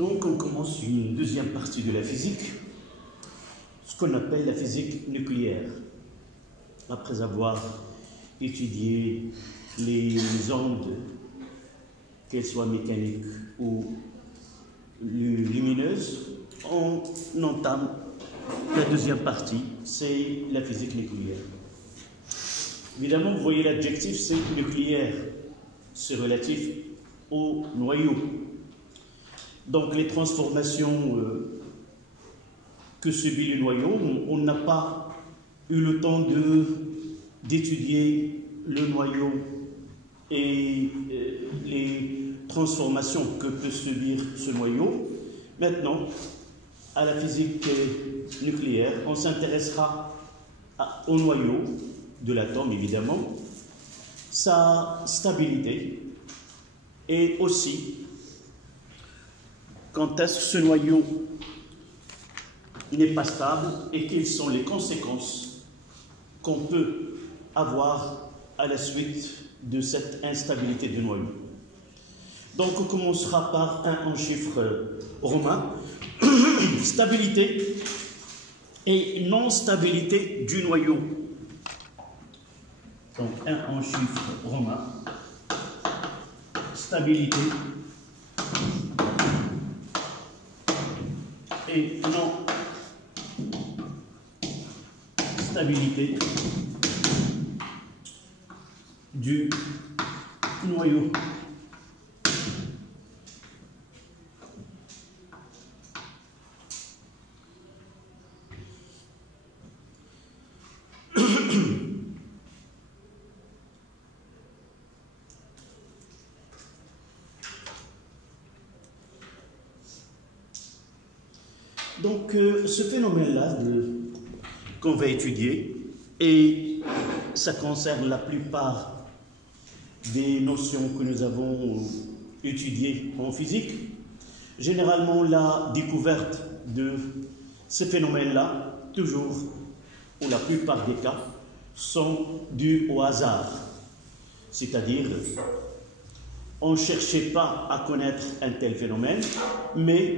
Donc on commence une deuxième partie de la physique, ce qu'on appelle la physique nucléaire. Après avoir étudié les ondes, qu'elles soient mécaniques ou lumineuses, on entame la deuxième partie, c'est la physique nucléaire. Évidemment, vous voyez l'adjectif, c'est nucléaire, c'est relatif au noyau. Donc les transformations que subit le noyau, on n'a pas eu le temps d'étudier le noyau et les transformations que peut subir ce noyau. Maintenant, à la physique nucléaire, on s'intéressera au noyau de l'atome, évidemment, sa stabilité et aussi quand est-ce que ce noyau n'est pas stable et quelles sont les conséquences qu'on peut avoir à la suite de cette instabilité du noyau. Donc on commencera par un en chiffres romains, stabilité et non-stabilité du noyau. Donc un en chiffres romains, stabilité et non-stabilité du noyau. Donc, ce phénomène-là qu'on va étudier, et ça concerne la plupart des notions que nous avons étudiées en physique, généralement la découverte de ces phénomènes-là, toujours, ou la plupart des cas, sont dus au hasard. C'est-à-dire, on ne cherchait pas à connaître un tel phénomène, mais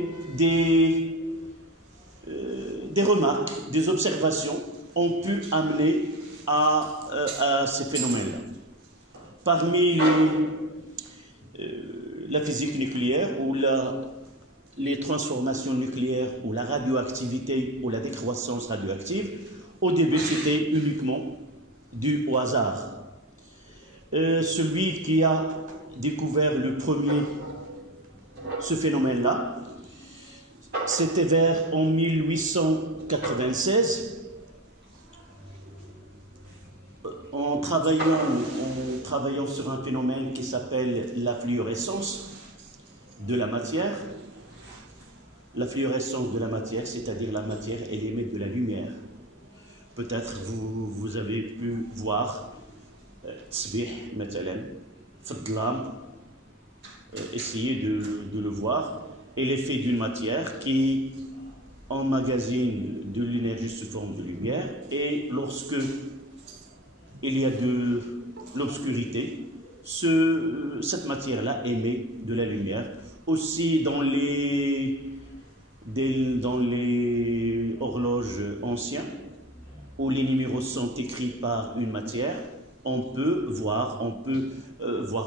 des remarques, des observations ont pu amener à ces phénomènes-là. Parmi la physique nucléaire ou les transformations nucléaires ou la radioactivité ou la décroissance radioactive, au début c'était uniquement dû au hasard. Celui qui a découvert le premier ce phénomène-là, c'était vers en 1896, en travaillant sur un phénomène qui s'appelle la fluorescence de la matière. La fluorescence de la matière, c'est-à-dire la matière, elle émet de la lumière. Peut-être vous avez pu voir tsbih, مثلا, fadlam, essayez de le voir. Et l'effet d'une matière qui emmagasine de l'énergie sous forme de lumière, et lorsque il y a de l'obscurité, cette matière-là émet de la lumière. Aussi dans les horloges anciennes, où les numéros sont écrits par une matière, on peut voir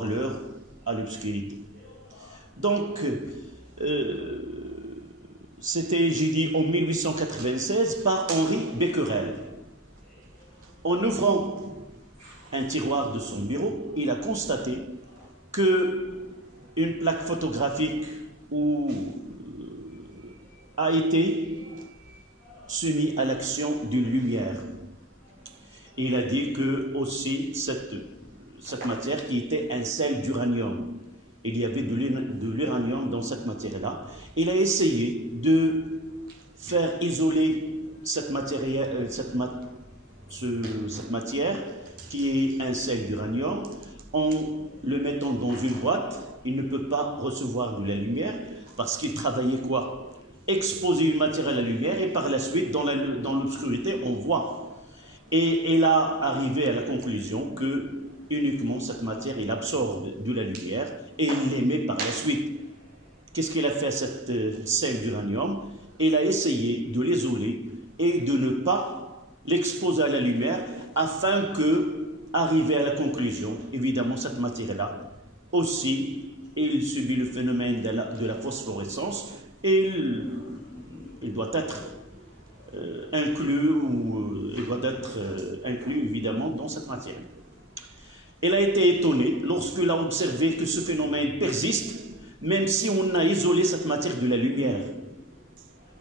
l'heure à l'obscurité. Donc, c'était, j'ai dit, en 1896 par Henri Becquerel. En ouvrant un tiroir de son bureau, il a constaté qu'une plaque photographique a été soumise à l'action d'une lumière. Et il a dit que aussi cette matière qui était un sel d'uranium. Il y avait de l'uranium dans cette matière-là. Il a essayé de faire isoler cette matière qui est un sel d'uranium en le mettant dans une boîte. Il ne peut pas recevoir de la lumière parce qu'il travaillait quoi? Exposer une matière à la lumière et par la suite, dans l'obscurité, on voit. Et il a arrivé à la conclusion que uniquement cette matière, il absorbe de la lumière et il l'émet par la suite. qu'est-ce qu'il a fait à cette sel d'uranium? Il a essayé de l'isoler et de ne pas l'exposer à la lumière afin que, arrivé à la conclusion, évidemment, cette matière-là aussi, il subit le phénomène de la phosphorescence et il doit être inclus évidemment dans cette matière. Il a été étonné lorsqu'il a observé que ce phénomène persiste, même si on a isolé cette matière de la lumière.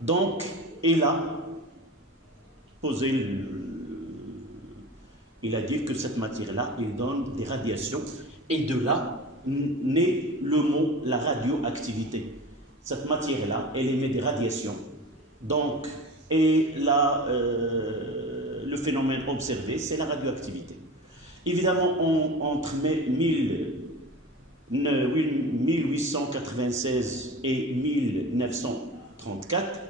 Donc, il a il a dit que cette matière-là, il donne des radiations, et de là naît le mot la radioactivité. Cette matière-là, elle émet des radiations. Donc, le phénomène observé, c'est la radioactivité. Évidemment, entre 1896 et 1934,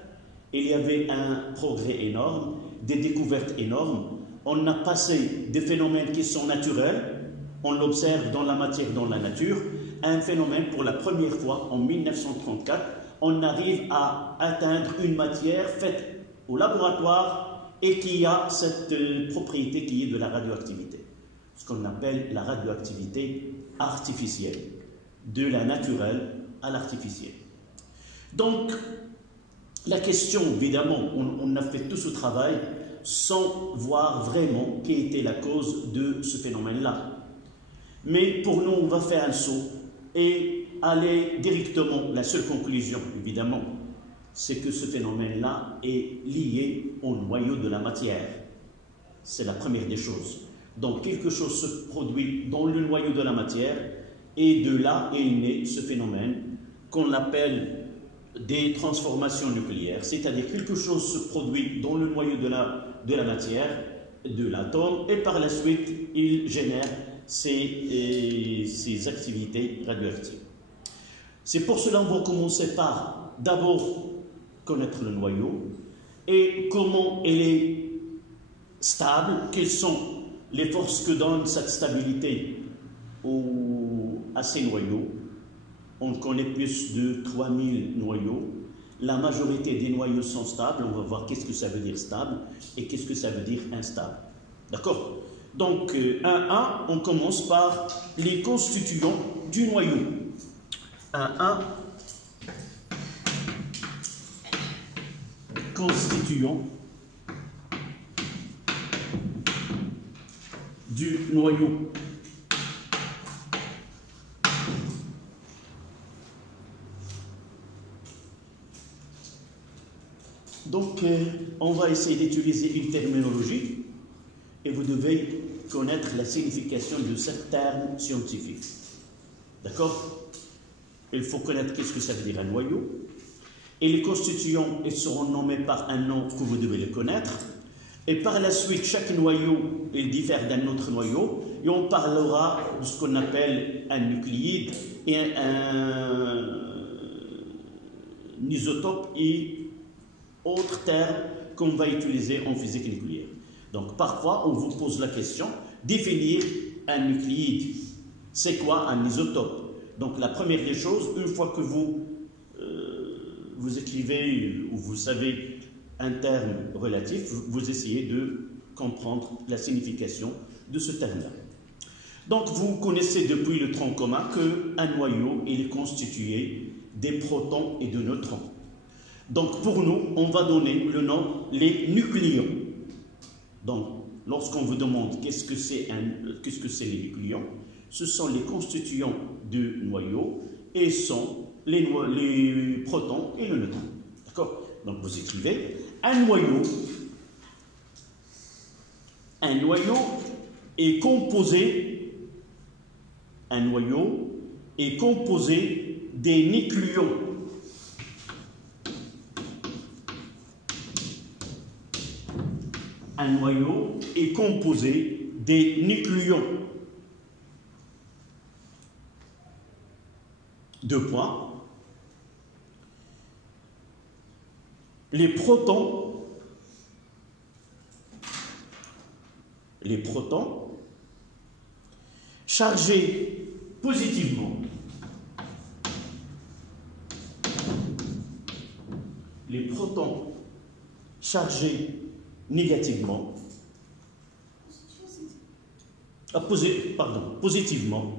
il y avait un progrès énorme, des découvertes énormes. On a passé des phénomènes qui sont naturels, on l'observe dans la matière, dans la nature, à un phénomène pour la première fois en 1934, on arrive à atteindre une matière faite au laboratoire et qui a cette propriété qui est de la radioactivité. Ce qu'on appelle la radioactivité artificielle, de la naturelle à l'artificielle. Donc, la question, évidemment, on a fait tout ce travail sans voir vraiment quelle était la cause de ce phénomène-là. Mais pour nous, on va faire un saut et aller directement, la seule conclusion, évidemment, c'est que ce phénomène-là est lié au noyau de la matière. C'est la première des choses. Donc, quelque chose se produit dans le noyau de la matière et de là est né ce phénomène qu'on appelle des transformations nucléaires, c'est-à-dire quelque chose se produit dans le noyau de la matière, de l'atome, et par la suite, il génère ces activités radioactives. C'est pour cela qu'on va commencer par d'abord connaître le noyau et comment il est stable, quelles sont les forces que donne cette stabilité à ces noyaux. On connaît plus de 3000 noyaux. La majorité des noyaux sont stables. On va voir qu'est-ce que ça veut dire stable et qu'est-ce que ça veut dire instable. D'accord? Donc, 1-1, on commence par les constituants du noyau. 1-1, constituants du noyau. Donc, on va essayer d'utiliser une terminologie et vous devez connaître la signification de ce terme scientifique. D'accord? Il faut connaître qu'est-ce que ça veut dire un noyau. Et les constituants, ils seront nommés par un nom que vous devez le connaître. Et par la suite, chaque noyau il diffère d'un autre noyau. Et on parlera de ce qu'on appelle un nucléide et un isotope et autres termes qu'on va utiliser en physique nucléaire. Donc parfois, on vous pose la question, définir un nucléide. C'est quoi un isotope? Donc la première des choses, une fois que vous écrivez ou vous savez un terme relatif, vous essayez de comprendre la signification de ce terme-là. Donc vous connaissez depuis le tronc commun qu'un noyau il est constitué des protons et de neutrons. Donc pour nous, on va donner le nom les nucléons. Donc lorsqu'on vous demande qu'est-ce que c'est les nucléons, ce sont les constituants du noyau et sont les protons et le neutron. D'accord? Donc vous écrivez un noyau est composé des nucléons. Un noyau est composé des nucléons. Deux points. Les protons chargés positivement les protons chargés négativement, positivement,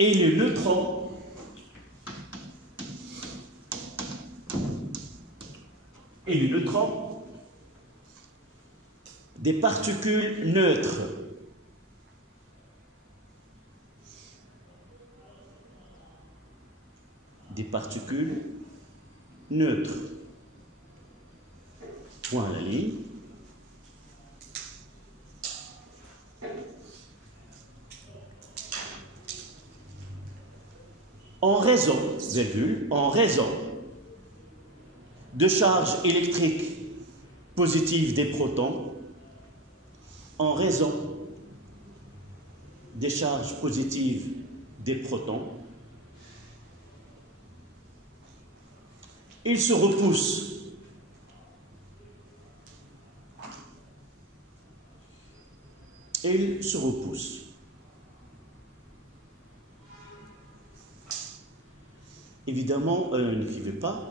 et les neutrons des particules neutres. Des particules neutres. Point à la ligne. En raison de charges électriques positives des protons, en raison des charges positives des protons, ils se repoussent. Ils se repoussent. Évidemment, n'écrivez pas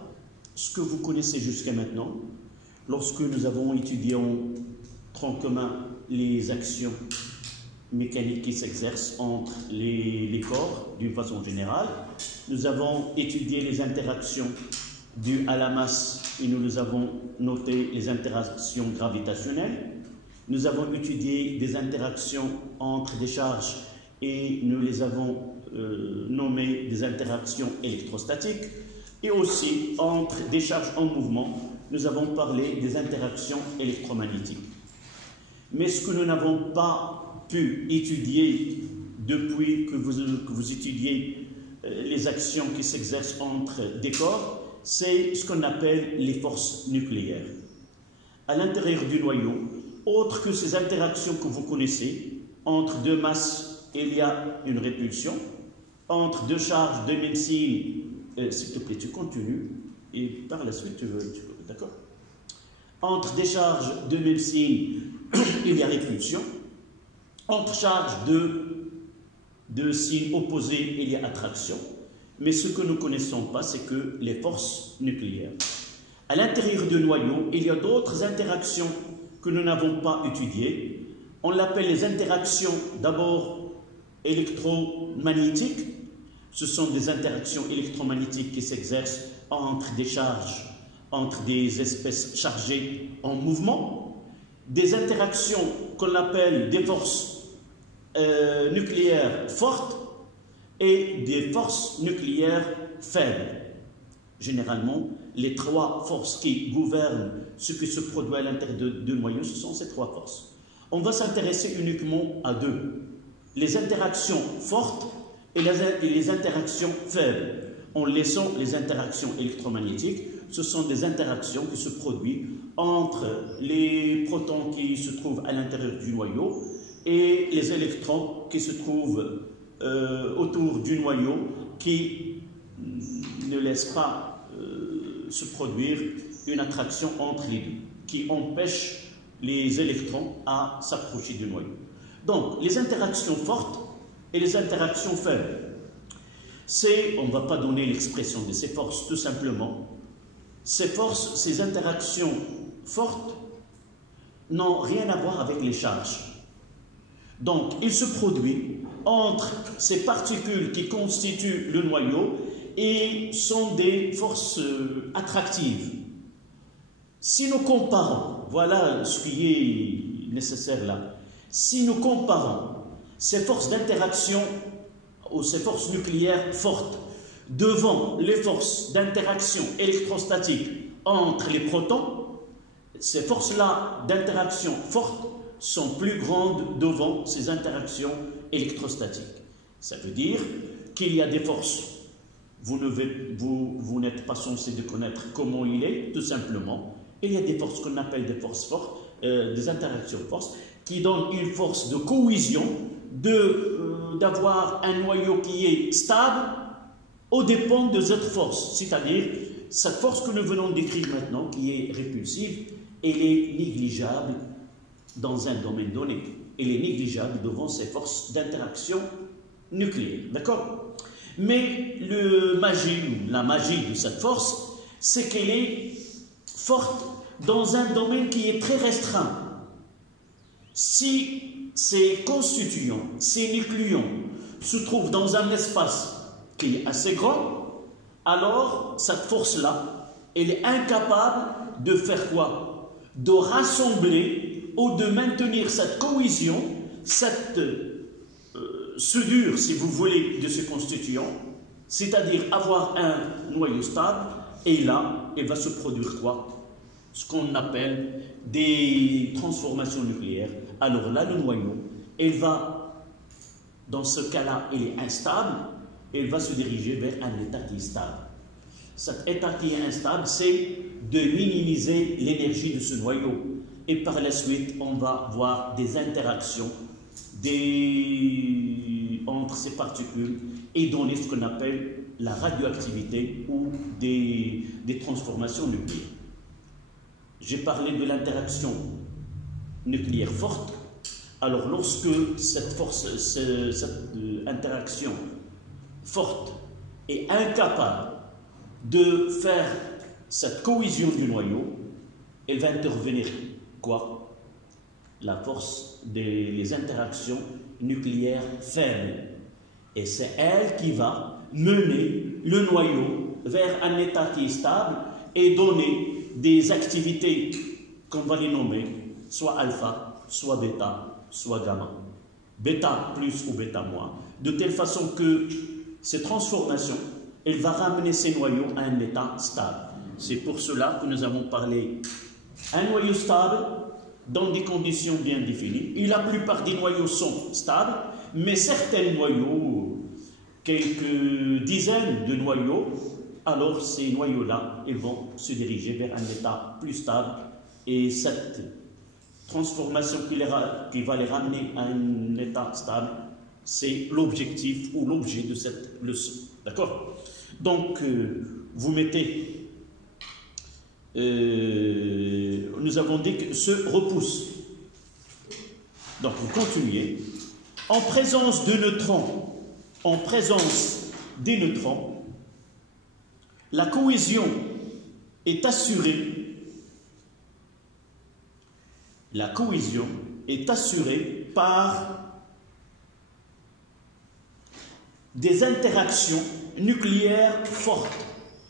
ce que vous connaissez jusqu'à maintenant. Lorsque nous avons étudié en tronc commun les actions mécaniques qui s'exercent entre les corps d'une façon générale, nous avons étudié les interactions dues à la masse et nous avons noté les interactions gravitationnelles. Nous avons étudié des interactions entre des charges et nous les avons nommées des interactions électrostatiques. Et aussi, entre des charges en mouvement, nous avons parlé des interactions électromagnétiques. Mais ce que nous n'avons pas pu étudier depuis que vous étudiez les actions qui s'exercent entre des corps, c'est ce qu'on appelle les forces nucléaires. À l'intérieur du noyau, autre que ces interactions que vous connaissez, entre deux masses, il y a une répulsion. Entre deux charges de même signe, s'il te plaît, tu continues, et par la suite, tu veux d'accord? Entre des charges de même signe, il y a répulsion. Entre charges de signes opposés, il y a attraction. Mais ce que nous ne connaissons pas, c'est que les forces nucléaires. À l'intérieur du noyau, il y a d'autres interactions que nous n'avons pas étudiées. On l'appelle les interactions d'abord électromagnétiques. Ce sont des interactions électromagnétiques qui s'exercent entre des charges, entre des espèces chargées en mouvement. Des interactions qu'on appelle des forces nucléaires fortes et des forces nucléaires faibles. Généralement, les trois forces qui gouvernent ce qui se produit à l'intérieur du noyau, ce sont ces trois forces. On va s'intéresser uniquement à deux. Les interactions fortes et les interactions faibles. En laissant les interactions électromagnétiques, ce sont des interactions qui se produisent entre les protons qui se trouvent à l'intérieur du noyau et les électrons qui se trouvent autour du noyau, qui ne laissent pas se produire une attraction entre les deux, qui empêche les électrons à s'approcher du noyau. Donc, les interactions fortes et les interactions faibles. On ne va pas donner l'expression de ces forces, tout simplement. Ces forces, ces interactions fortes n'ont rien à voir avec les charges. Donc, il se produit entre ces particules qui constituent le noyau et sont des forces attractives. Si nous comparons, voilà ce qui est nécessaire là, si nous comparons ces forces d'interaction ou ces forces nucléaires fortes devant les forces d'interaction électrostatique entre les protons, ces forces-là d'interaction fortes sont plus grandes devant ces interactions électrostatiques. Ça veut dire qu'il y a des forces. Vous n'êtes pas censé de connaître comment il est, tout simplement. Il y a des forces qu'on appelle des forces fortes, des interactions fortes, qui donnent une force de cohésion, d'avoir un noyau qui est stable aux dépens de cette force. C'est-à-dire, cette force que nous venons d'écrire maintenant, qui est répulsive, elle est négligeable dans un domaine donné. Elle est négligeable devant ces forces d'interaction nucléaire. D'accord? Mais la magie de cette force, c'est qu'elle est forte dans un domaine qui est très restreint. Si ces constituants, ces nucléons se trouvent dans un espace qui est assez grand, alors cette force-là, elle est incapable de faire quoi? De rassembler ou de maintenir cette cohésion, cette soudure, si vous voulez, de ce constituant, c'est-à-dire avoir un noyau stable, et là, il va se produire quoi? Ce qu'on appelle des transformations nucléaires. Alors là, le noyau, il va, dans ce cas-là, il est instable, il va se diriger vers un état qui est stable. Cet état qui est instable, c'est de minimiser l'énergie de ce noyau. Et par la suite, on va voir des interactions entre ces particules et donner ce qu'on appelle la radioactivité ou des transformations nucléaires. J'ai parlé de l'interaction nucléaire forte. Alors lorsque cette interaction forte est incapable de faire cette cohésion du noyau, elle va intervenir quoi? La force des interactions nucléaires faibles. Et c'est elle qui va mener le noyau vers un état qui est stable et donner des activités qu'on va les nommer soit alpha, soit bêta, soit gamma. Bêta plus ou bêta moins. De telle façon que ces transformations, elle va ramener ces noyaux à un état stable. C'est pour cela que nous avons parlé un noyau stable dans des conditions bien définies. Et la plupart des noyaux sont stables, mais certains noyaux, quelques dizaines de noyaux, alors ces noyaux-là, ils vont se diriger vers un état plus stable. Et cette transformation qui va les ramener à un état stable, c'est l'objectif ou l'objet de cette leçon. D'accord? Donc, vous mettez, nous avons dit que se repousse. Donc, vous continuez. En présence de neutrons, en présence des neutrons, la cohésion est assurée. La cohésion est assurée par des interactions nucléaires fortes.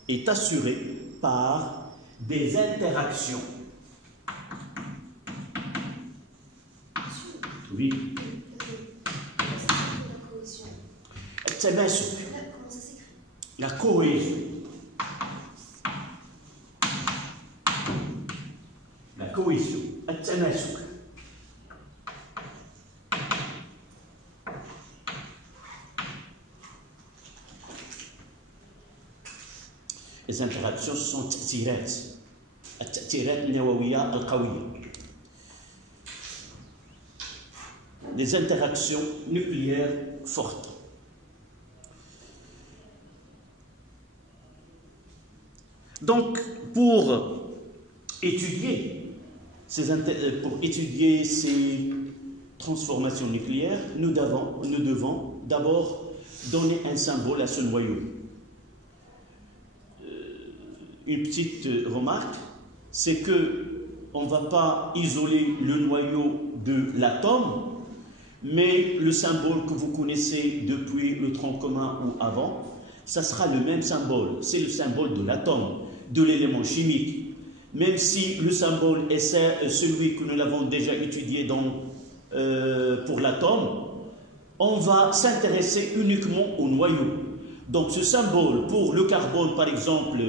Est assurée par des interactions. Oui. La cohésion. La cohésion. Les interactions sont التأثيرات النووية القوية. Des interactions nucléaires fortes. Donc, pour étudier ces transformations nucléaires, nous devons d'abord donner un symbole à ce noyau. Une petite remarque, c'est que on ne va pas isoler le noyau de l'atome, mais le symbole que vous connaissez depuis le tronc commun ou avant, ça sera le même symbole. C'est le symbole de l'atome, de l'élément chimique. Même si le symbole est celui que nous l'avons déjà étudié pour l'atome, on va s'intéresser uniquement au noyau. Donc ce symbole pour le carbone, par exemple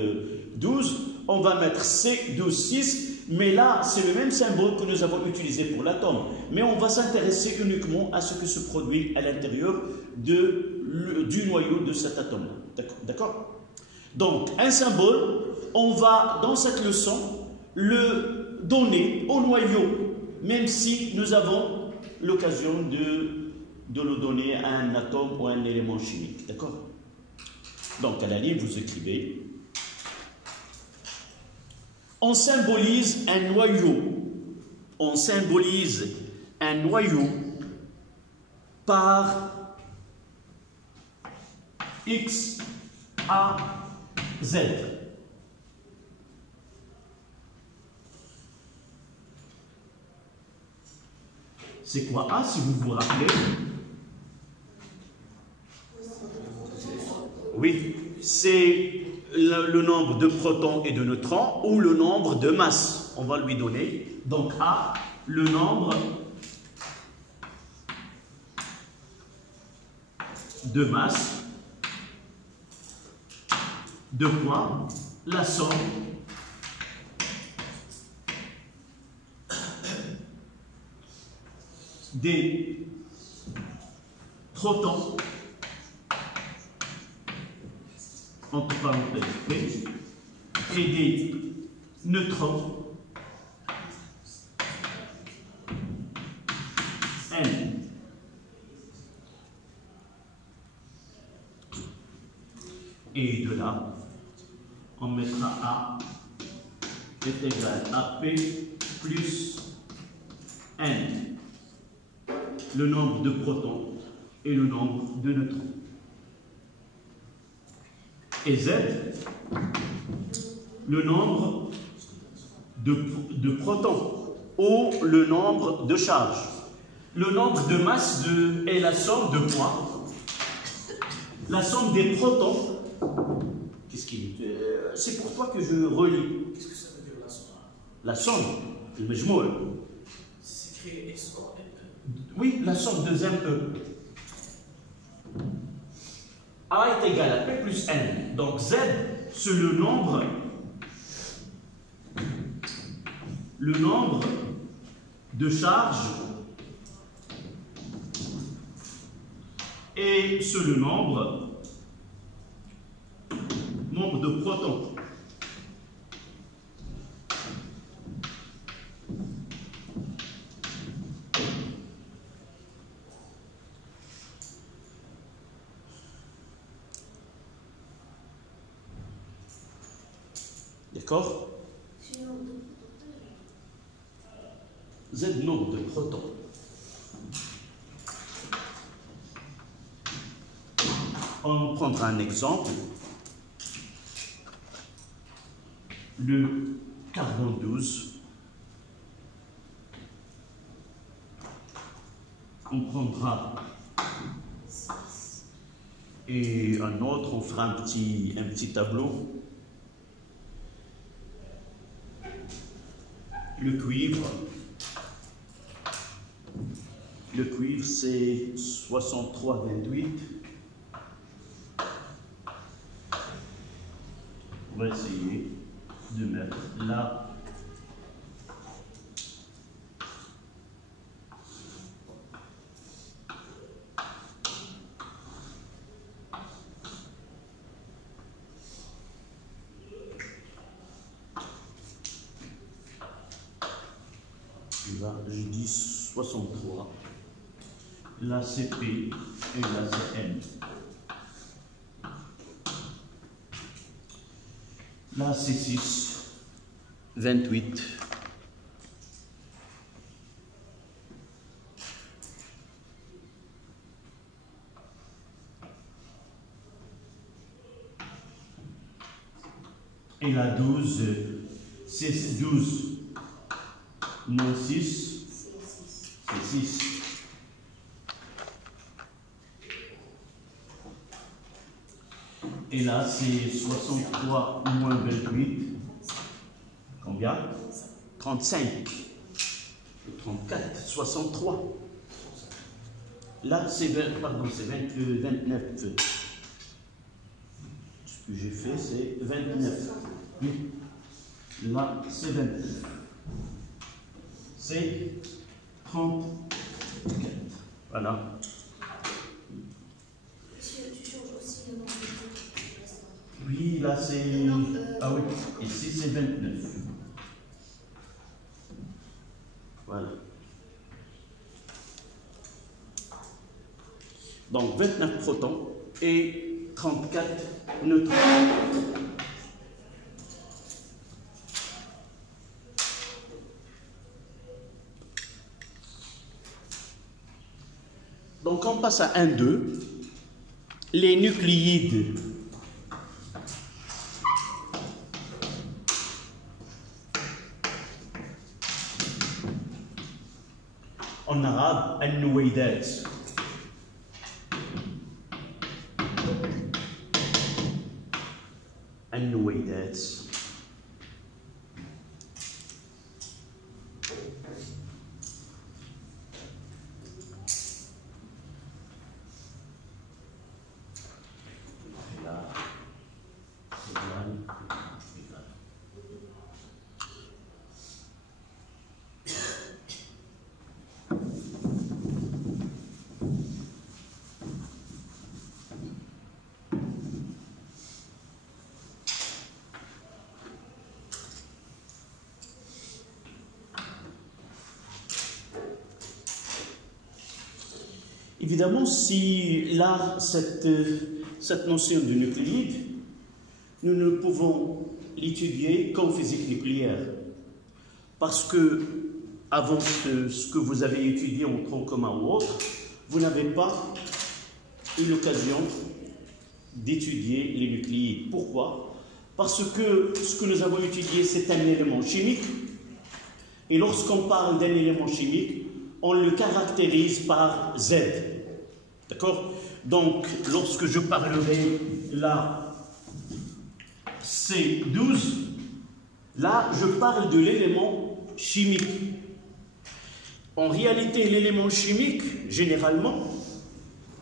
12, on va mettre C12,6, mais là c'est le même symbole que nous avons utilisé pour l'atome. Mais on va s'intéresser uniquement à ce que se produit à l'intérieur du noyau de cet atome. D'accord? Donc un symbole, on va dans cette leçon le donner au noyau, même si nous avons l'occasion de le donner à un atome ou à un élément chimique. D'accord? Donc à la ligne, vous écrivez. On symbolise un noyau. On symbolise un noyau par X, A, Z. C'est quoi A, si vous vous rappelez? Oui, c'est le nombre de protons et de neutrons ou le nombre de masses. On va lui donner. Donc A, le nombre de masses. De quoi? La somme des protons, entre parenthèses P, et des neutrons N. Et de là, on mettra A est égal à P plus N, le nombre de protons et le nombre de neutrons. Et Z, le nombre de protons ou le nombre de charges. Le nombre de masse est la somme de quoi? La somme des protons. Qu'est-ce qu'il dit? C'est pour toi que je relis. Qu'est-ce que ça veut dire la somme? La somme, le majmoul. C'est écrit X O N E. Oui, la somme de ZE. A est égal à P plus N. Donc Z, c'est le nombre de charges et c'est le nombre de protons. D'accord? Z nombre de protons. On prendra un exemple. Le carbone 12. On prendra et un autre, on fera un petit tableau. Le cuivre c'est 63,28. On va essayer de mettre là. Là, je dis 63. Là, c'est P et là, c'est N. Là, c'est 6, 28. Et là, 12, c'est 12. Moins 6, c'est 6. Et là, c'est 63 moins 28. Combien? 35. 34, 63. Là, c'est 29. Ce que j'ai fait, c'est 29. Là, c'est 29. C'est 34. Voilà. Tu changes aussi le nombre de. Oui, là c'est. Ah oui, ici c'est 29. Voilà. Donc 29 protons et 34 neutrons. Donc on passe à 1,2. Les nucléides. en arabe al-nuwaydat. Al-nuwaydat. Évidemment, si là, cette notion de nucléide, nous ne pouvons l'étudier qu'en physique nucléaire. Parce que, avant ce que vous avez étudié en tronc commun ou autre, vous n'avez pas eu l'occasion d'étudier les nucléides. Pourquoi? Parce que ce que nous avons étudié, c'est un élément chimique. Et lorsqu'on parle d'un élément chimique, on le caractérise par Z. D'accord? Donc, lorsque je parlerai là, C12, là, je parle de l'élément chimique. En réalité, l'élément chimique, généralement,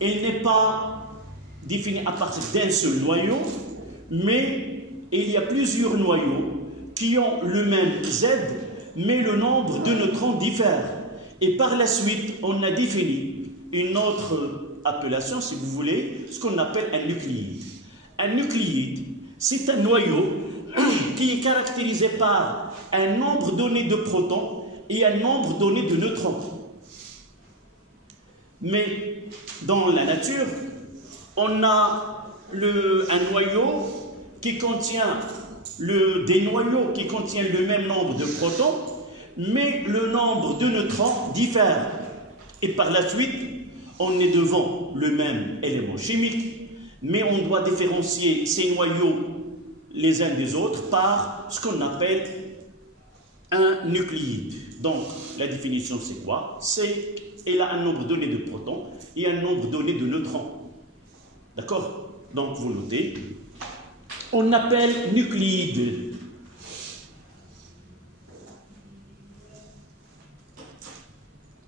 il n'est pas défini à partir d'un seul noyau, mais il y a plusieurs noyaux qui ont le même Z, mais le nombre de neutrons diffère. Et par la suite, on a défini une autre appellation, si vous voulez, ce qu'on appelle un nucléide. Un nucléide, c'est un noyau qui est caractérisé par un nombre donné de protons et un nombre donné de neutrons. Mais dans la nature, on a un noyau qui contient des noyaux qui contiennent le même nombre de protons, mais le nombre de neutrons diffère. Et par la suite, on est devant le même élément chimique, mais on doit différencier ces noyaux les uns des autres par ce qu'on appelle un nucléide. Donc, la définition, c'est quoi? C'est il a un nombre donné de protons et un nombre donné de neutrons. D'accord? Donc, vous notez. On appelle nucléide.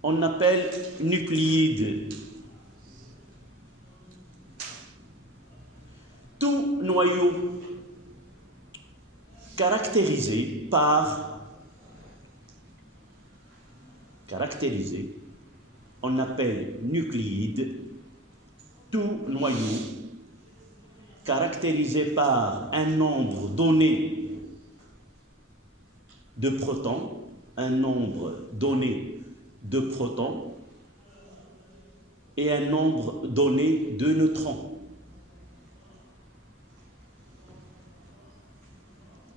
On appelle nucléide tout noyau caractérisé, on appelle nucléide tout noyau caractérisé par un nombre donné de protons, un nombre donné de protons et un nombre donné de neutrons.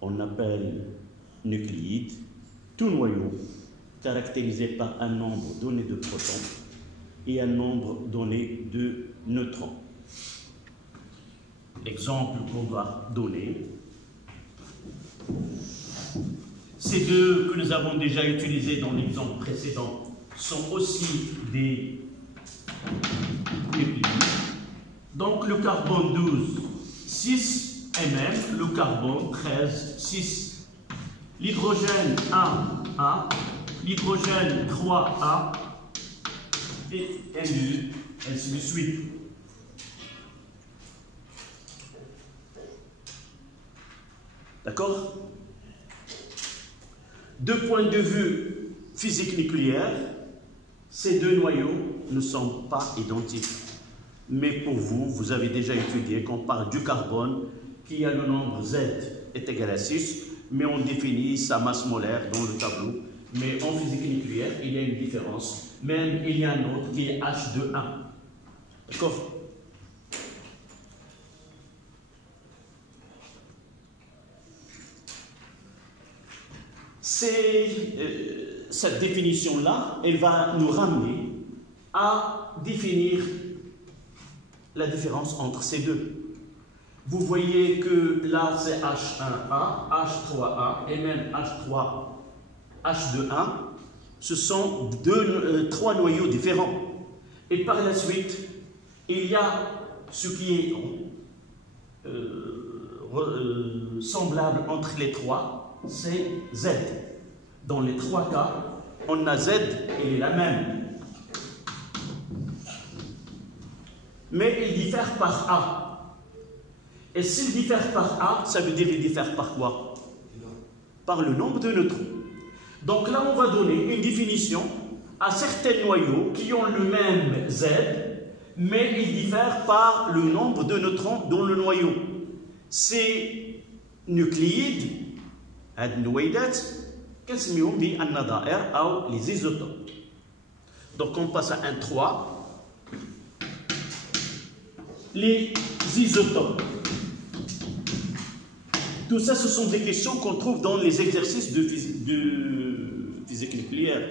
On appelle nucléide tout noyau caractérisé par un nombre donné de protons et un nombre donné de neutrons. L'exemple qu'on va donner, ces deux que nous avons déjà utilisés dans l'exemple précédent sont aussi des nucléides. Donc le carbone 12, 6 mm, le carbone 13, 6. L'hydrogène 1A, l'hydrogène 3A, et ainsi de suite. D'accord? De point de vue physique nucléaire, ces deux noyaux ne sont pas identiques. Mais pour vous, vous avez déjà étudié qu'on parle du carbone qui a le nombre Z est égal à 6, mais on définit sa masse molaire dans le tableau. Mais en physique nucléaire, il y a une différence. Même il y a un autre qui est H2A. D'accord? Cette définition-là, elle va nous ramener à définir la différence entre ces deux. Vous voyez que là, c'est H1A, H3A et même H2A. ce sont trois noyaux différents. Et par la suite, il y a ce qui est semblable entre les trois, c'est Z. Dans les trois cas, on a Z, elle est la même. Mais il diffère par A. Et s'il diffère par A, ça veut dire qu'il diffère par quoi? Par le nombre de neutrons. Donc là, on va donner une définition à certains noyaux qui ont le même Z, mais ils diffèrent par le nombre de neutrons dans le noyau. Ces nucléides, les isotopes. Donc on passe à 1.3. Les isotopes. Tout ça, ce sont des questions qu'on trouve dans les exercices de physique nucléaire.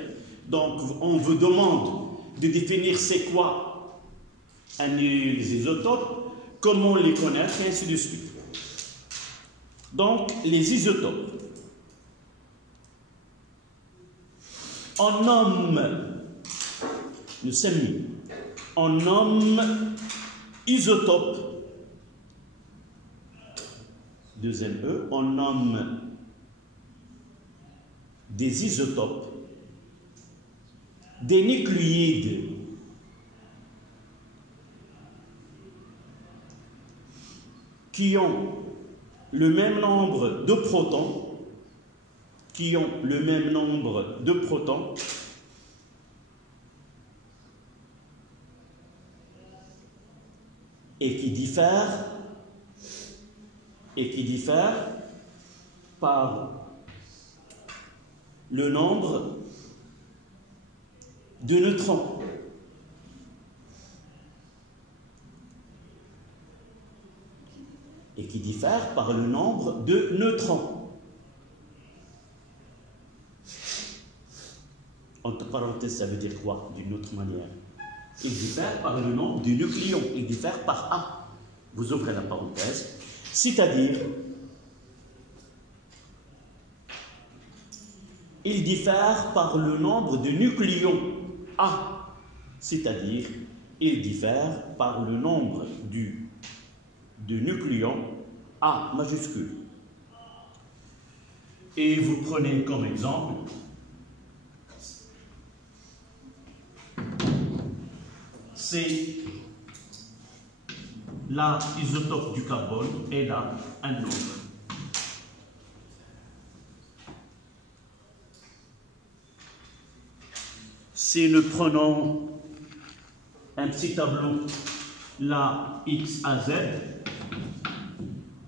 Donc, on vous demande de définir c'est quoi les isotopes, comment les connaître, et ainsi de suite. Donc, les isotopes. On nomme, on nomme isotope. Deuxième E, on nomme des isotopes, des nucléides qui ont le même nombre de protons, et qui diffèrent par le nombre de neutrons. Entre parenthèses, ça veut dire quoi, d'une autre manière? Il diffère par le nombre de nucléons, il diffère par A. Vous ouvrez la parenthèse. C'est-à-dire, il diffère par le nombre de nucléons A. C'est-à-dire, il diffère par le nombre de nucléons A majuscule. Et vous prenez comme exemple c'est là isotope du carbone et là un autre. Si nous prenons un petit tableau, là X à Z,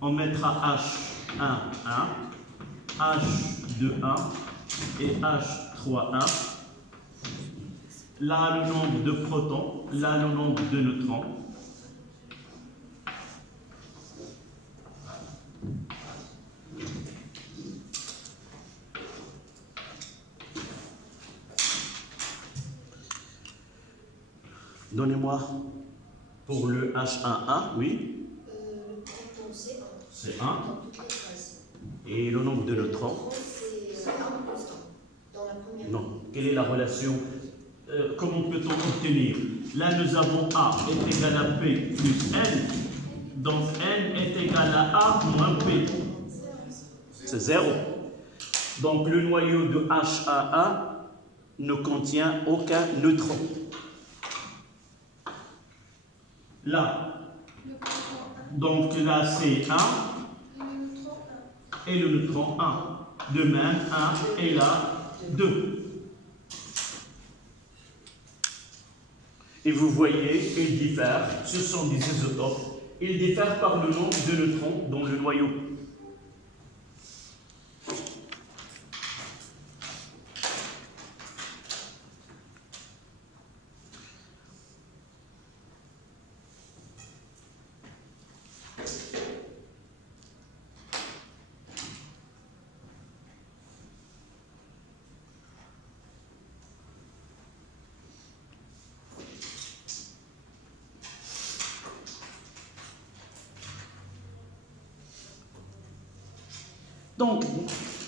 on mettra H1, 1, H2, 1 et H3, 1. Là, le nombre de protons, là, le nombre de neutrons. Donnez-moi pour le H11, oui. Le proton, c'est 1. C'est 1. Dans toutes les phases. Et le nombre de neutrons? C'est 1 constant. Dans la première. Non. Quelle est la relation? Comment peut-on obtenir? Là, nous avons A est égal à P plus N. Donc, N est égal à A moins P. C'est 0. Donc, le noyau de HA1 ne contient aucun neutron. Là, donc là, c'est 1 et le neutron 1. De même, 1 et là, 2. Et vous voyez, ils diffèrent, ce sont des isotopes, ils diffèrent par le nombre de neutrons dans le noyau. Donc,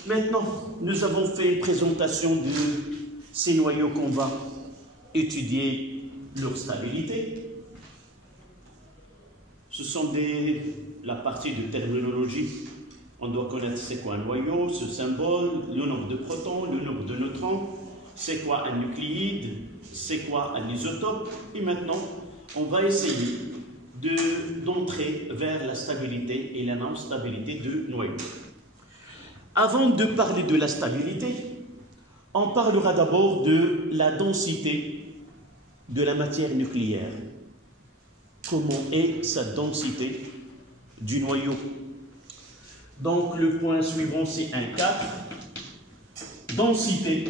maintenant, nous avons fait une présentation Ces noyaux qu'on va étudier leur stabilité. Ce sont la partie de terminologie. On doit connaître c'est quoi un noyau, ce symbole, le nombre de protons, le nombre de neutrons, c'est quoi un nucléide, c'est quoi un isotope. Et maintenant, on va essayer d'entrer vers la stabilité et la non-stabilité de noyaux. Avant de parler de la stabilité, on parlera d'abord de la densité de la matière nucléaire. Comment est sa densité du noyau? Donc le point suivant c'est 1,4. Densité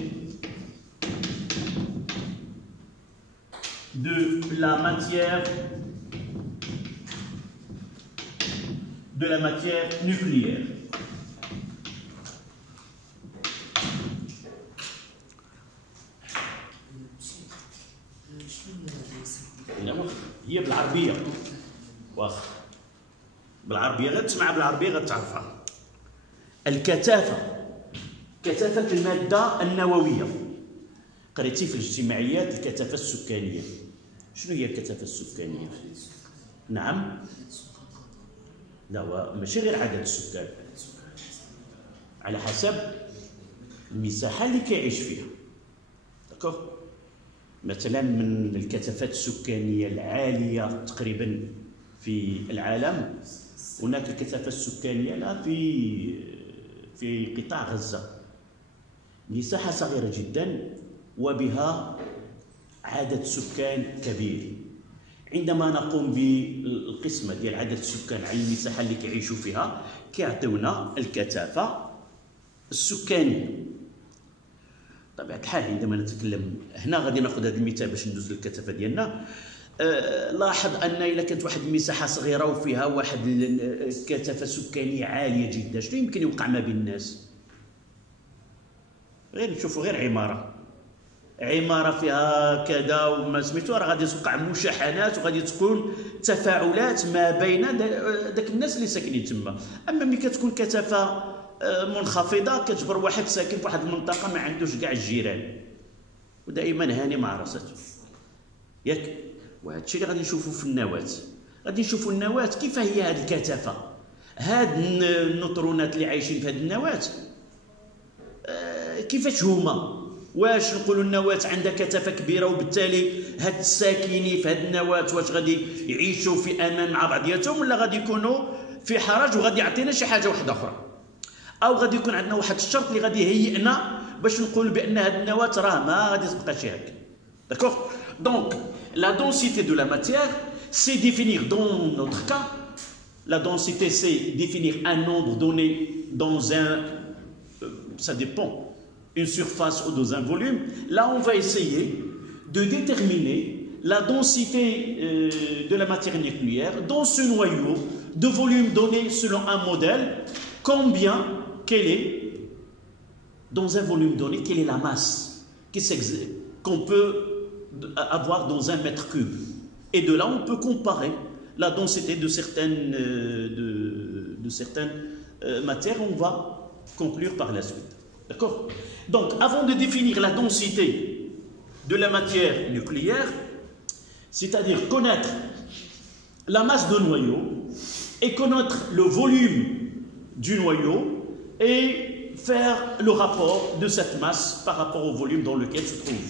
de la matière nucléaire. هي بالعربية واخ بالعربية غير تسمع بالعربية غتعرفها. الكثافة، كثافة المادة النووية. قريتي في الاجتماعيات الكثافة السكانية. شنو هي الكثافة السكانية؟ نعم؟ لا ماشي غير عدد السكان، على حسب المساحة اللي كيعيش فيها. داكوغ؟ مثلا من الكثافات السكانية العالية تقريبا في العالم هناك الكثافة السكانية لا في قطاع غزة، مساحة صغيرة جدا وبها عدد سكان كبير. عندما نقوم بالقسمة ديال عدد السكان على المساحة اللي كيعيشوا فيها كيعطيونا الكثافة السكانية. بطبيعة الحال عندما نتكلم هنا غادي ناخذ هذا المثال باش ندوز للكثافة ديالنا. لاحظ ان الا كانت واحد المساحة صغيرة وفيها واحد الكثافة سكانية عالية جدا، شنو يمكن يوقع ما بين الناس؟ غير نشوفوا غير عمارة فيها كذا وما سميتو، راه غادي توقع مشاحنات وغادي تكون تفاعلات ما بين داك الناس اللي ساكنين تما. اما ملي كتكون كثافة منخفضة كتجبر واحد ساكن في واحد المنطقة ما عندوش كاع الجيران ودائما هاني مع راساته ياك. وهذا الشيء اللي غادي نشوفوا في النواة. غادي نشوفوا النواة كيف هي هذه الكثافة. هاد النيوترونات اللي عايشين في هذه النواة كيفاش هما؟ واش نقولوا النواة عندها كثافة كبيرة وبالتالي هاد الساكنين في هاد النواة واش غادي يعيشوا في امان مع بعضياتهم، ولا غادي يكونوا في حرج وغادي يعطينا شي حاجة واحدة أخرى؟ أو غادي يكون عندنا واحد الشرط اللي غادي يهيئنا باش نقول بأن هاد النواة راه ما غادي تبقى شي هكا. D'accord? Donc, la densité de la matière, c'est définir, dans notre cas, la densité, c'est définir un nombre donné dans un, ça dépend, une surface ou dans un volume. Là, on va essayer de déterminer la densité de la matière nucléaire dans ce noyau de volume donné selon un modèle. Combien, quelle est, dans un volume donné, quelle est la masse qu'on peut avoir dans un mètre cube. Et de là, on peut comparer la densité de certaines, matières. On va conclure par la suite. D'accord? Donc, avant de définir la densité de la matière nucléaire, c'est-à-dire connaître la masse de noyau et connaître le volume du noyau et faire le rapport de cette masse par rapport au volume dans lequel se trouve.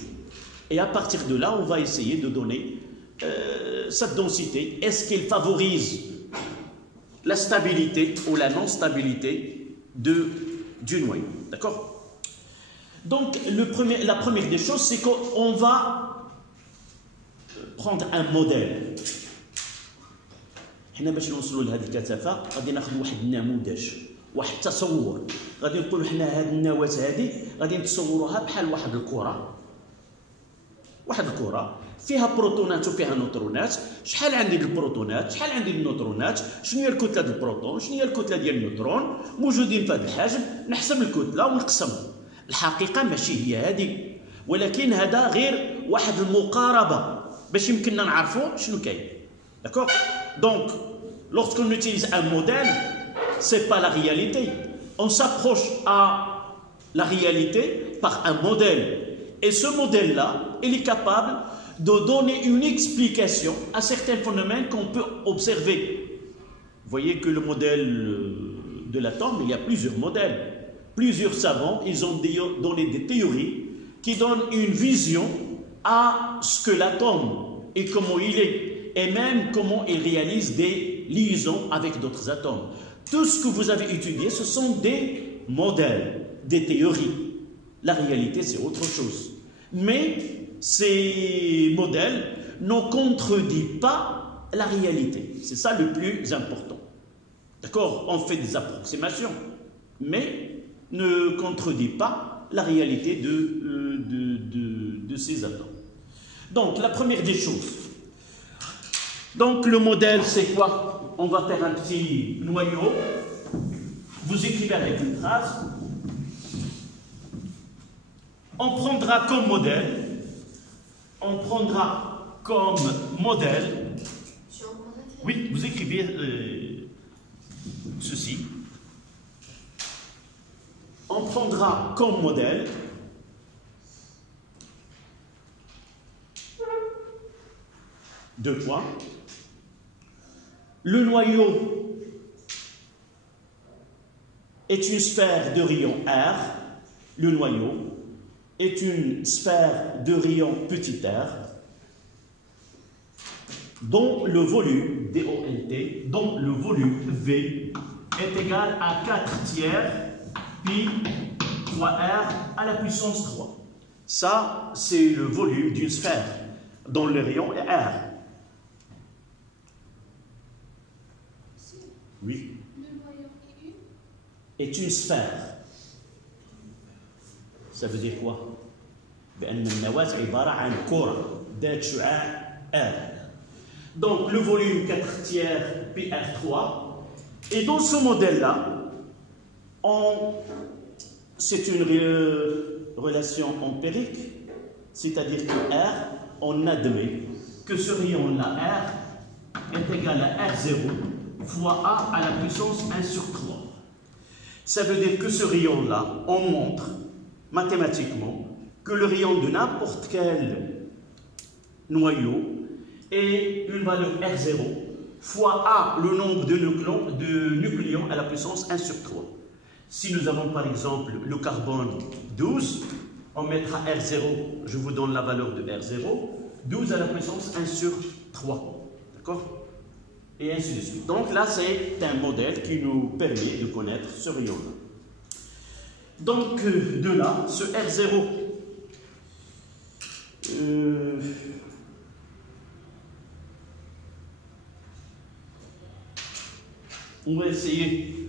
Et à partir de là, on va essayer de donner cette densité. Est-ce qu'elle favorise la stabilité ou la non-stabilité du noyau? D'accord? Donc, la première des choses, c'est qu'on va prendre un modèle. حنا باش نوصلوا لهذه الكثافه غادي ناخذ واحد النموذج، واحد التصور. غادي نقولوا حنا هذه النواه هذه غادي نتصوروها بحال واحد الكره فيها بروتونات وفيها نوترونات. شحال عندي البروتونات، شحال عندي النوترونات، شنو هي الكتله ديال البروتون، شنو هي الكتله ديال النيوترون موجودين في هذا الحجم. نحسب الكتله ونقسم. الحقيقه ماشي هي هذه، ولكن هذا غير واحد المقاربه باش يمكننا نعرفوا شنو كاين. D'accord? Donc, lorsqu'on utilise un modèle, ce n'est pas la réalité. On s'approche à la réalité par un modèle Et ce modèle-là, il est capable de donner une explication à certains phénomènes qu'on peut observer. Vous voyez que le modèle de l'atome, il y a plusieurs modèles. Plusieurs savants, ils ont donné des théories qui donnent une vision à ce que l'atome et comment il est, et même comment il réalise des liaisons avec d'autres atomes. Tout ce que vous avez étudié, ce sont des modèles, des théories. La réalité, c'est autre chose. Mais ces modèles ne contredisent pas la réalité. C'est ça le plus important. D'accord? On fait des approximations, mais ne contredit pas la réalité de ces atomes. Donc, la première des choses. Donc, le modèle, c'est quoi? On va faire un petit noyau. Vous écrivez avec une phrase. On prendra comme modèle. Oui, vous écrivez ceci. On prendra comme modèle deux points. Le noyau est une sphère de rayon R. Le noyau est une sphère de rayon petit r dont le volume, DOLT, dont le volume V est égal à 4 tiers pi fois R à la puissance 3. Ça, c'est le volume d'une sphère dont le rayon est R. Oui. Le noyau est une sphère. Ça veut dire quoi? بأن النواة عبارة عن كرة ذات شعاع R. Donc le volume 4 tiers pi R3. Et dans ce modèle-là, c'est une relation empirique, c'est-à-dire que R, on admet que ce rayon-là, R, est égal à R0 fois A à la puissance 1 sur 3. Ça veut dire que ce rayon-là, on montre mathématiquement que le rayon de n'importe quel noyau est une valeur R0 fois A, le nombre de nucléons à la puissance 1 sur 3. Si nous avons par exemple le carbone 12, on mettra R0, je vous donne la valeur de R0, 12 à la puissance 1 sur 3. D'accord? Et ainsi de suite. Donc là, c'est un modèle qui nous permet de connaître ce rayon-là. Donc de là, ce R0, on va essayer.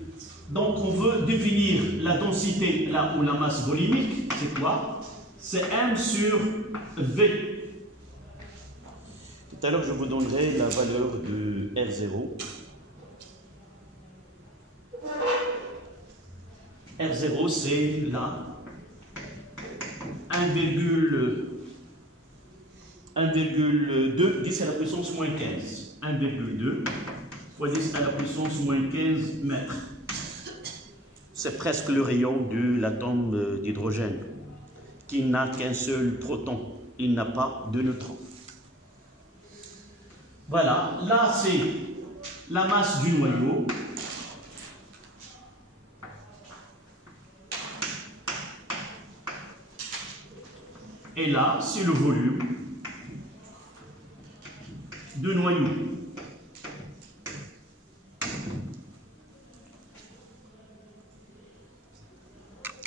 Donc on veut définir la densité là ou la masse volumique. C'est quoi? C'est M sur V. Tout à l'heure, je vous donnerai la valeur de R0. R0, c'est là 1,2 10 à la puissance moins 15. 1,2 fois 10 à la puissance moins 15 mètres. C'est presque le rayon de l'atome d'hydrogène, qui n'a qu'un seul proton. Il n'a pas de neutrons. Voilà, là c'est la masse du noyau. Et là, c'est le volume de noyau.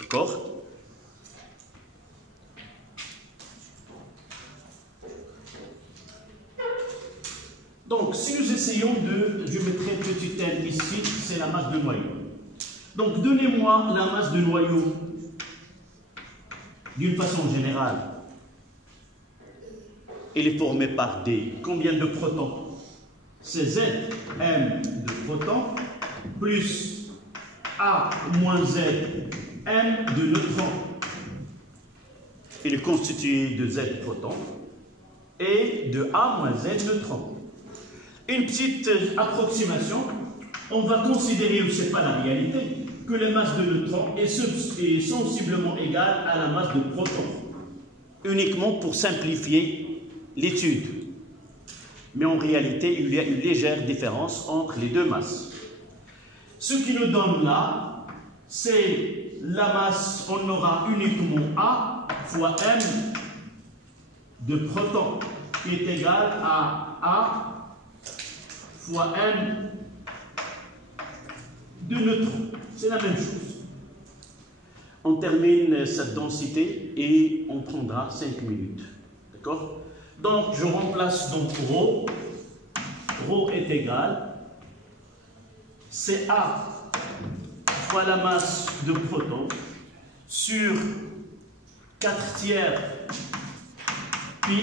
D'accord? Donc, si nous essayons je mettrai un petit m ici, c'est la masse de noyau. Donc, donnez-moi la masse de noyau d'une façon générale. Elle est formée par combien de protons? C'est Z, M de protons, plus A moins Z, M de neutrons. Il est constitué de Z protons et de A moins Z neutrons. Une petite approximation, on va considérer, ce n'est pas la réalité, que la masse de neutrons est sensiblement égale à la masse de protons. uniquement pour simplifier l'étude. Mais en réalité, il y a une légère différence entre les deux masses. Ce qui nous donne là, c'est la masse, on aura uniquement A fois M de protons, qui est égal à A fois M de neutrons. C'est la même chose. On termine cette densité et on prendra 5 minutes. D'accord? Donc, je remplace donc ρ. Ρ est égal. C'est A fois la masse de protons sur 4 tiers pi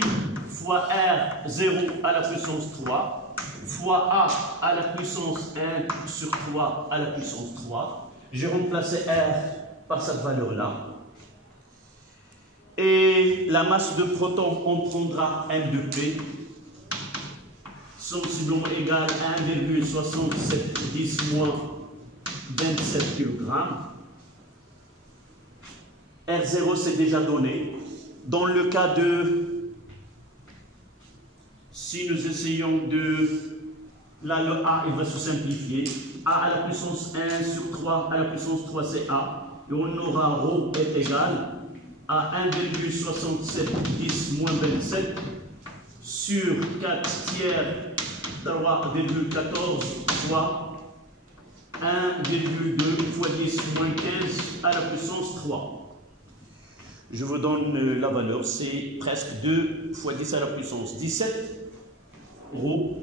fois R 0 à la puissance 3 fois A à la puissance 1 sur 3 à la puissance 3. J'ai remplacé R par cette valeur-là. Et la masse de protons, on prendra M de P, sensiblement égal à 1,77 moins 27 kg. R0, c'est déjà donné. Dans le cas de, si nous essayons de, là le A, il va se simplifier. A à la puissance 1 sur 3 à la puissance 3, c'est A. Et on aura ρ est égal à 1,77 moins 27 sur 4 tiers 3,14 fois 1,2 fois 10 moins 15 à la puissance 3. Je vous donne la valeur, c'est presque 2 fois 10 à la puissance 17. Rho,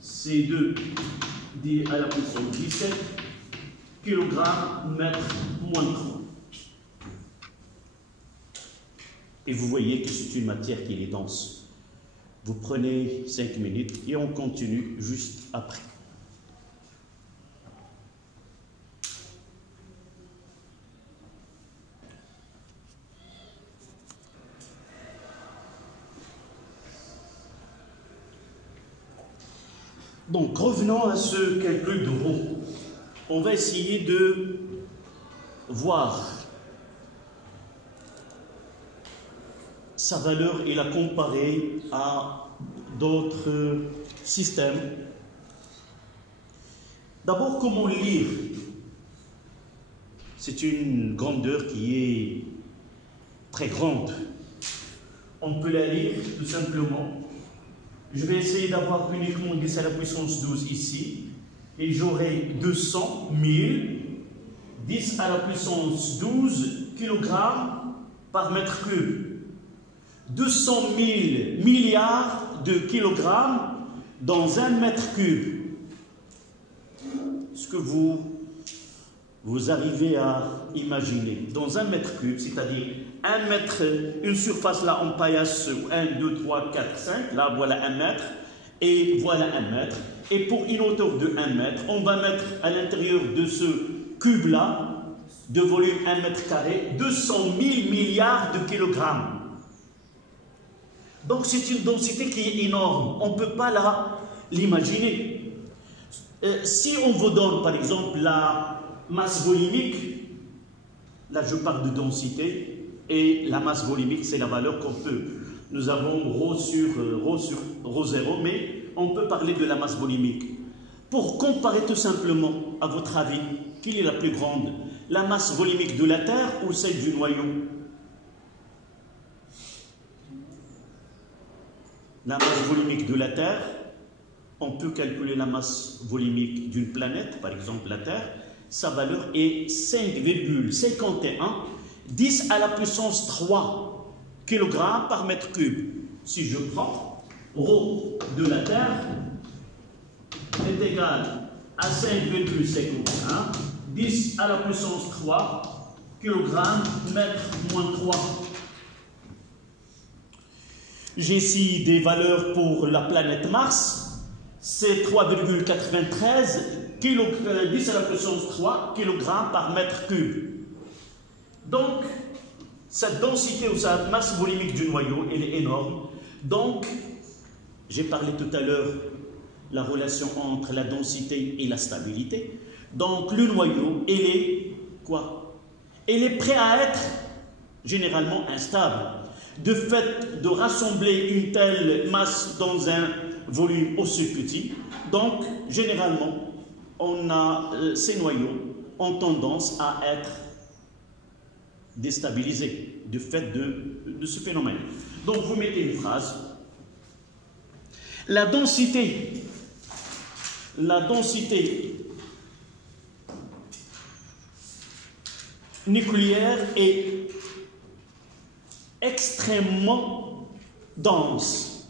c'est 2 10 à la puissance 17 kg mètre moins 3. Et vous voyez que c'est une matière qui est dense. Vous prenez 5 minutes et on continue juste après. Donc, revenons à ce calcul de ρ. On va essayer de voir sa valeur et la comparer à d'autres systèmes. D'abord, comment lire? C'est une grandeur qui est très grande. On peut la lire tout simplement. Je vais essayer d'avoir uniquement 10 à la puissance 12 ici. Et j'aurai 200 000, 10 à la puissance 12 kg par mètre cube. 200 000 milliards de kilogrammes dans un mètre cube. Ce que vous arrivez à imaginer. Dans un mètre cube, c'est-à-dire un mètre, une surface là en paillasse, 1, 2, 3, 4, 5, là voilà 1 mètre, et voilà 1 mètre. Et pour une hauteur de 1 mètre, on va mettre à l'intérieur de ce cube-là, de volume 1 mètre carré, 200 000 milliards de kilogrammes. Donc c'est une densité qui est énorme. On ne peut pas l'imaginer. Si on vous donne par exemple la masse volimique, là je parle de densité, et la masse volimique c'est la valeur qu'on peut. Nous avons ρ sur ρ0, mais on peut parler de la masse volimique. Pour comparer tout simplement, à votre avis, quelle est la plus grande? La masse volimique de la Terre ou celle du noyau? La masse volimique de la Terre, on peut calculer la masse volimique d'une planète, par exemple la Terre, sa valeur est 5,51 10 à la puissance 3 kg par mètre cube. Si je prends ρ de la Terre est égal à 5,51 10 à la puissance 3 kg mètre moins 3. J'ai ici des valeurs pour la planète Mars, c'est 3,93 10 à la puissance 3 kg par mètre cube. Donc, cette densité ou cette masse volimique du noyau, elle est énorme. Donc, j'ai parlé tout à l'heure la relation entre la densité et la stabilité. Donc, le noyau, il est quoi? Il est prêt à être généralement instable. De fait de rassembler une telle masse dans un volume aussi petit, donc généralement, ces noyaux ont tendance à être déstabilisés du fait de ce phénomène. Donc vous mettez une phrase. La densité nucléaire est extrêmement dense.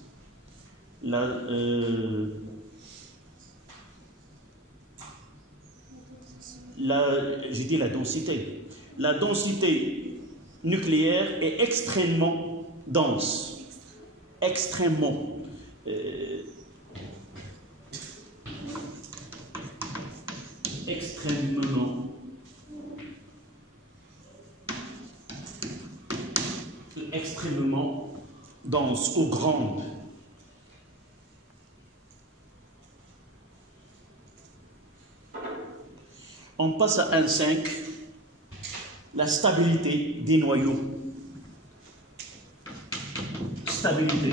J'ai dit la densité. La densité nucléaire est extrêmement dense. Extrêmement. Extrêmement dense ou grande. On passe à 1.5, la stabilité des noyaux. Stabilité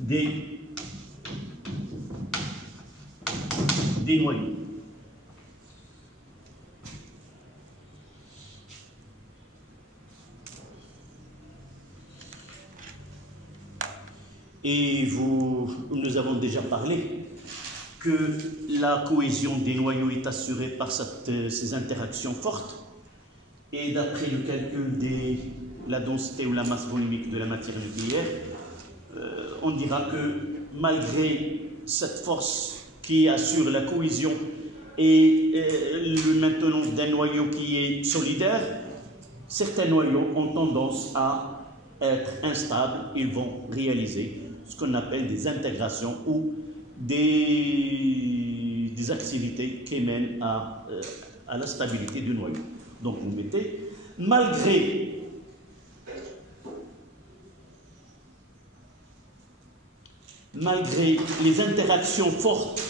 des noyaux. Et nous avons déjà parlé que la cohésion des noyaux est assurée par ces interactions fortes. Et d'après le calcul de la densité ou la masse volumique de la matière nucléaire, on dira que malgré cette force qui assure la cohésion et le maintenant d'un noyau qui est solidaire, certains noyaux ont tendance à être instables. Ils vont réaliser ce qu'on appelle des intégrations ou des activités qui mènent à la stabilité du noyau. Donc vous mettez, malgré les interactions fortes,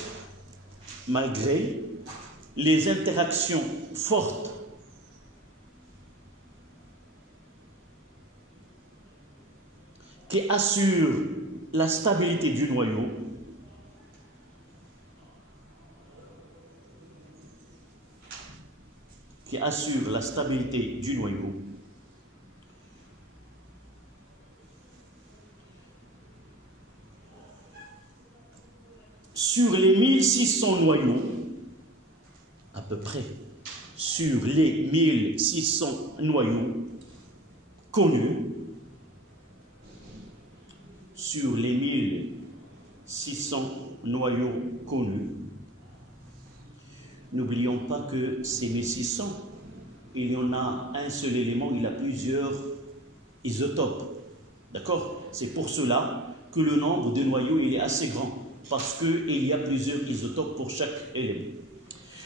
qui assurent la stabilité du noyau, sur les 1600 noyaux, à peu près, sur les 1600 noyaux connus, n'oublions pas que ces 1600, il y en a un seul élément, il a plusieurs isotopes. D'accord? C'est pour cela que le nombre de noyaux il est assez grand, parce qu'il y a plusieurs isotopes pour chaque élément.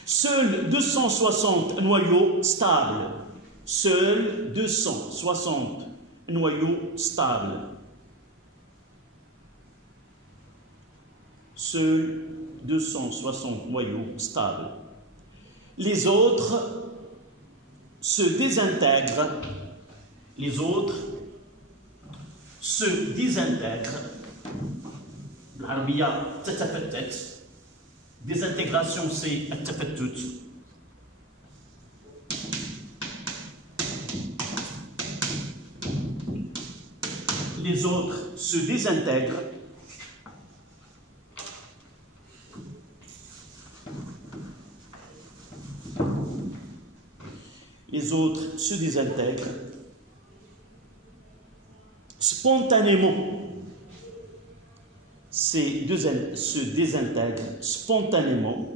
Seuls 260 noyaux stables. Seuls 260 noyaux stables. Seuls 260 noyaux stables. Les autres se désintègrent. العربية تتفتت. Désintégration, c'est التفتت. Les autres se désintègrent. Les autres se désintègrent spontanément. Ces deux se désintègrent spontanément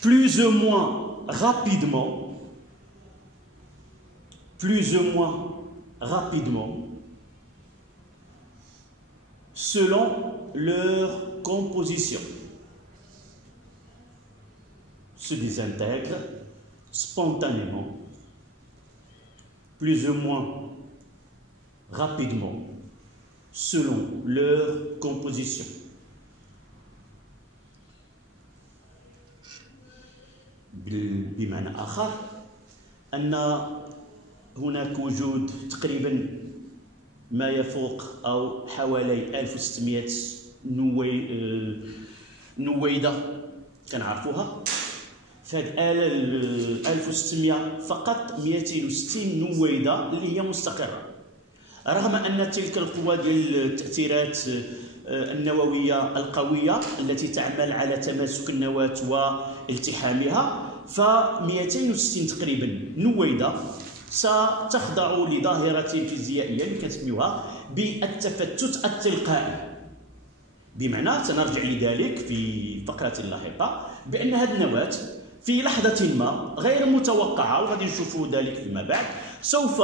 plus ou moins rapidement selon leur composition. Se désintègrent spontanément plus ou moins rapidement selon leur composition. بمعنى آخر أن هناك وجود تقريبا ما يفوق أو حوالي 1600 نويدة كنعرفوها. في هذه الآلة 1600 فقط 260 نويدة اللي هي مستقرة، رغم أن تلك القوى ديال التأثيرات النووية القوية التي تعمل على تماسك النواة والتحامها، ف 260 تقريبا نويدة ستخضع لظاهرة فيزيائية كنسميوها بالتفتت التلقائي. بمعنى سنرجع لذلك في فقرة لاحقة بأن هذه النواة في لحظة ما غير متوقعة، وغادي نشوفوا ذلك فيما بعد، سوف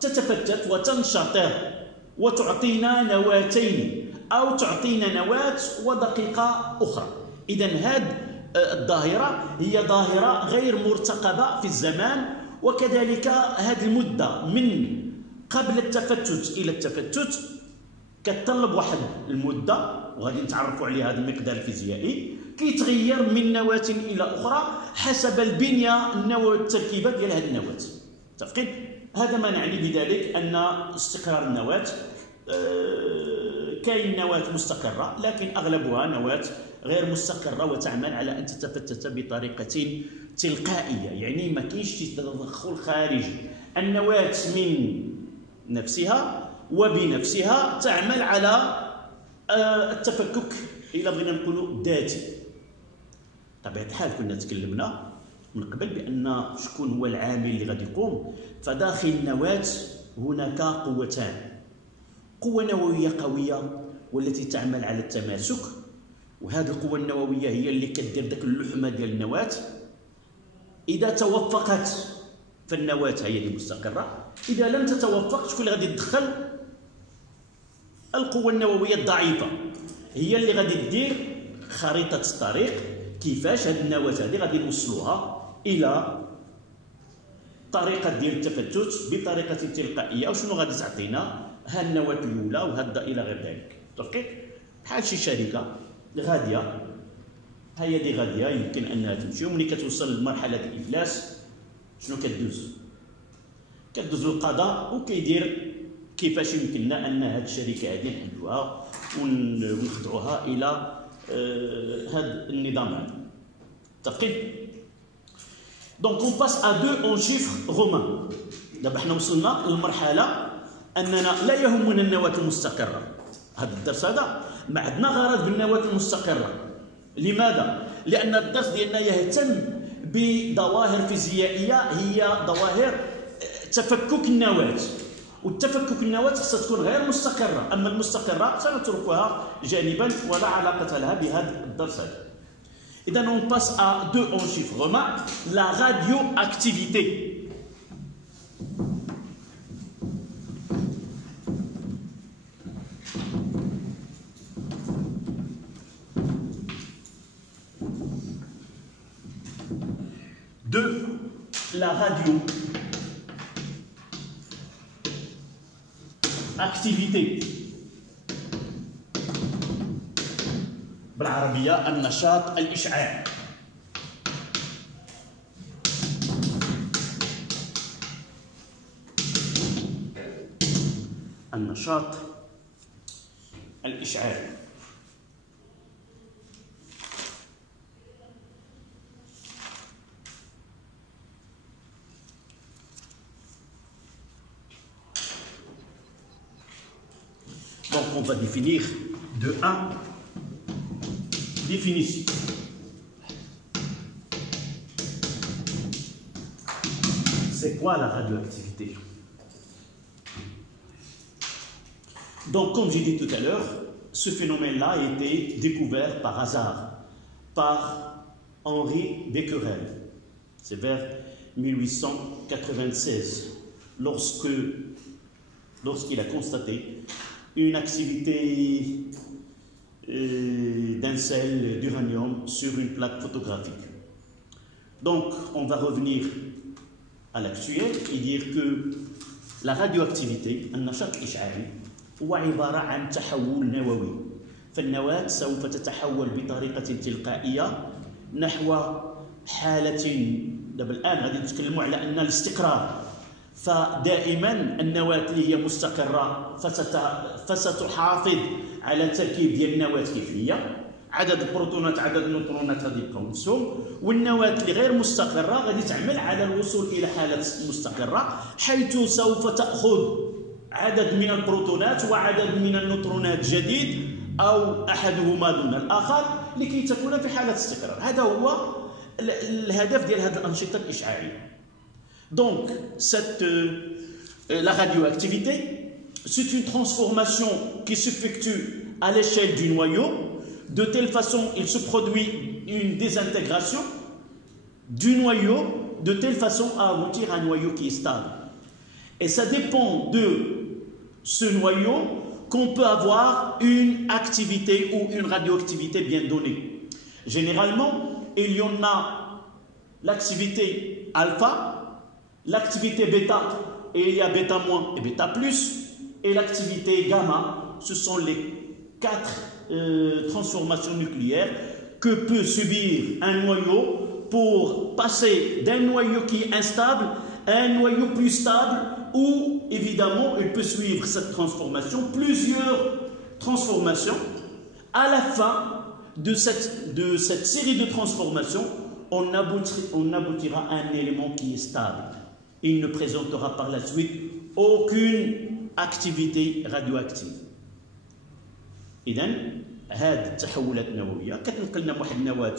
تتفتت وتنشطر وتعطينا نواتين أو تعطينا نواة ودقيقة أخرى. إذا هذه الظاهرة هي ظاهرة غير مرتقبة في الزمان، وكذلك هذه المدة من قبل التفتت إلى التفتت كتطلب واحد المدة، وغادي نتعرفوا عليها هذا المقدار الفيزيائي، كيتغير من نواة إلى أخرى حسب البنية النووية التركيبة ديال هذه النواة. متفقين؟ هذا ما نعني بذلك أن استقرار النواة كاين نواة مستقرة، لكن أغلبها نواة غير مستقرة وتعمل على أن تتفتت بطريقة تلقائية، يعني ما كاينش تدخل خارجي. النواة من نفسها وبنفسها تعمل على التفكك إلى بغينا نقولوا ذاتي. طبيعة الحال كنا تكلمنا من قبل بأن شكون هو العامل اللي غادي يقوم. فداخل النواة هناك قوتان: قوة نووية قوية والتي تعمل على التماسك، وهذه القوة النووية هي اللي كدير داك اللحمة ديال النواة. إذا توفقت فالنواة هي اللي مستقرة، إذا لم تتوفق شكون اللي غادي تدخل؟ القوة النووية الضعيفة هي اللي غادي دير خريطة الطريق كيفاش هاد النواة هذه غادي نوصلوها إلى طريقة ديال التفتت بطريقة تلقائية، وشنو غادي تعطينا ها النواة الأولى وهذا إلى غير ذلك. متفقين؟ بحال شي شركة غادية، هي دي غادية يمكن أنها تمشي، وملي كتوصل لمرحلة الإفلاس شنو كدوز؟ كدوز للقضاء وكيدير كيفاش يمكننا أن هذه الشركة هذه نحلوها ونخضعوها إلى هذا النظام هذا. متفقين؟ دونك اون باس ا دو اون شيفر رومان. دابا حنا وصلنا للمرحلة أننا لا يهمنا النواة المستقرة. هذا الدرس هذا ما عندنا غرض بالنواة المستقرة. لماذا؟ لأن الدرس ديالنا يهتم بظواهر فيزيائية هي ظواهر تفكك النواة، والتفكك النواة خصها تكون غير مستقرة، أما المستقرة سنتركها جانبا ولا علاقة لها بهذا الدرس هذا. إذا on passe à deux enchiffrements. La radioactivité. De la radioactivité. بالعربية النشاط الإشعاعي. النشاط الإشعاعي. Donc on va définir de 1 définition. C'est quoi la radioactivité? Donc, comme j'ai dit tout à l'heure, ce phénomène-là a été découvert par hasard par Henri Becquerel. C'est vers 1896, lorsqu'il a constaté une activité d'un sel d'uranium sur une plaque photographique. Donc, on va revenir à l'actuel et dire que la radioactivité, النشاط الإشعاعي، هو عبارة عن تحول نووي. فالنواة سوف تتحول بطريقة تلقائية نحو حالة دابا الآن غادي نتكلموا على أن الاستقرار، فدائما النواة اللي هي مستقرة فستحافظ على التركيب ديال النواة كيف هي، عدد البروتونات عدد النيوترونات غادي يبقاو نفسهم، والنواة اللي غير مستقرة غادي تعمل على الوصول إلى حالة مستقرة، حيث سوف تأخذ عدد من البروتونات وعدد من النيوترونات جديد أو أحدهما دون الآخر لكي تكون في حالة استقرار. هذا هو الهدف ديال هذه الأنشطة الإشعاعية. Donc, la radioactivité, c'est une transformation qui s'effectue à l'échelle du noyau. De telle façon, il se produit une désintégration du noyau de telle façon à aboutir à un noyau qui est stable. Et ça dépend de ce noyau qu'on peut avoir une activité ou une radioactivité bien donnée. Généralement, il y en a l'activité alpha, l'activité bêta, et il y a bêta moins et bêta plus, et l'activité gamma. Ce sont les 4 transformations nucléaires que peut subir un noyau pour passer d'un noyau qui est instable à un noyau plus stable, où évidemment il peut suivre cette transformation, plusieurs transformations. À la fin de cette série de transformations, on aboutira à un élément qui est stable. Il ne présentera par la suite aucune activité radioactive. إذن هذه التحولات النووية كتنقلنا من واحد النواة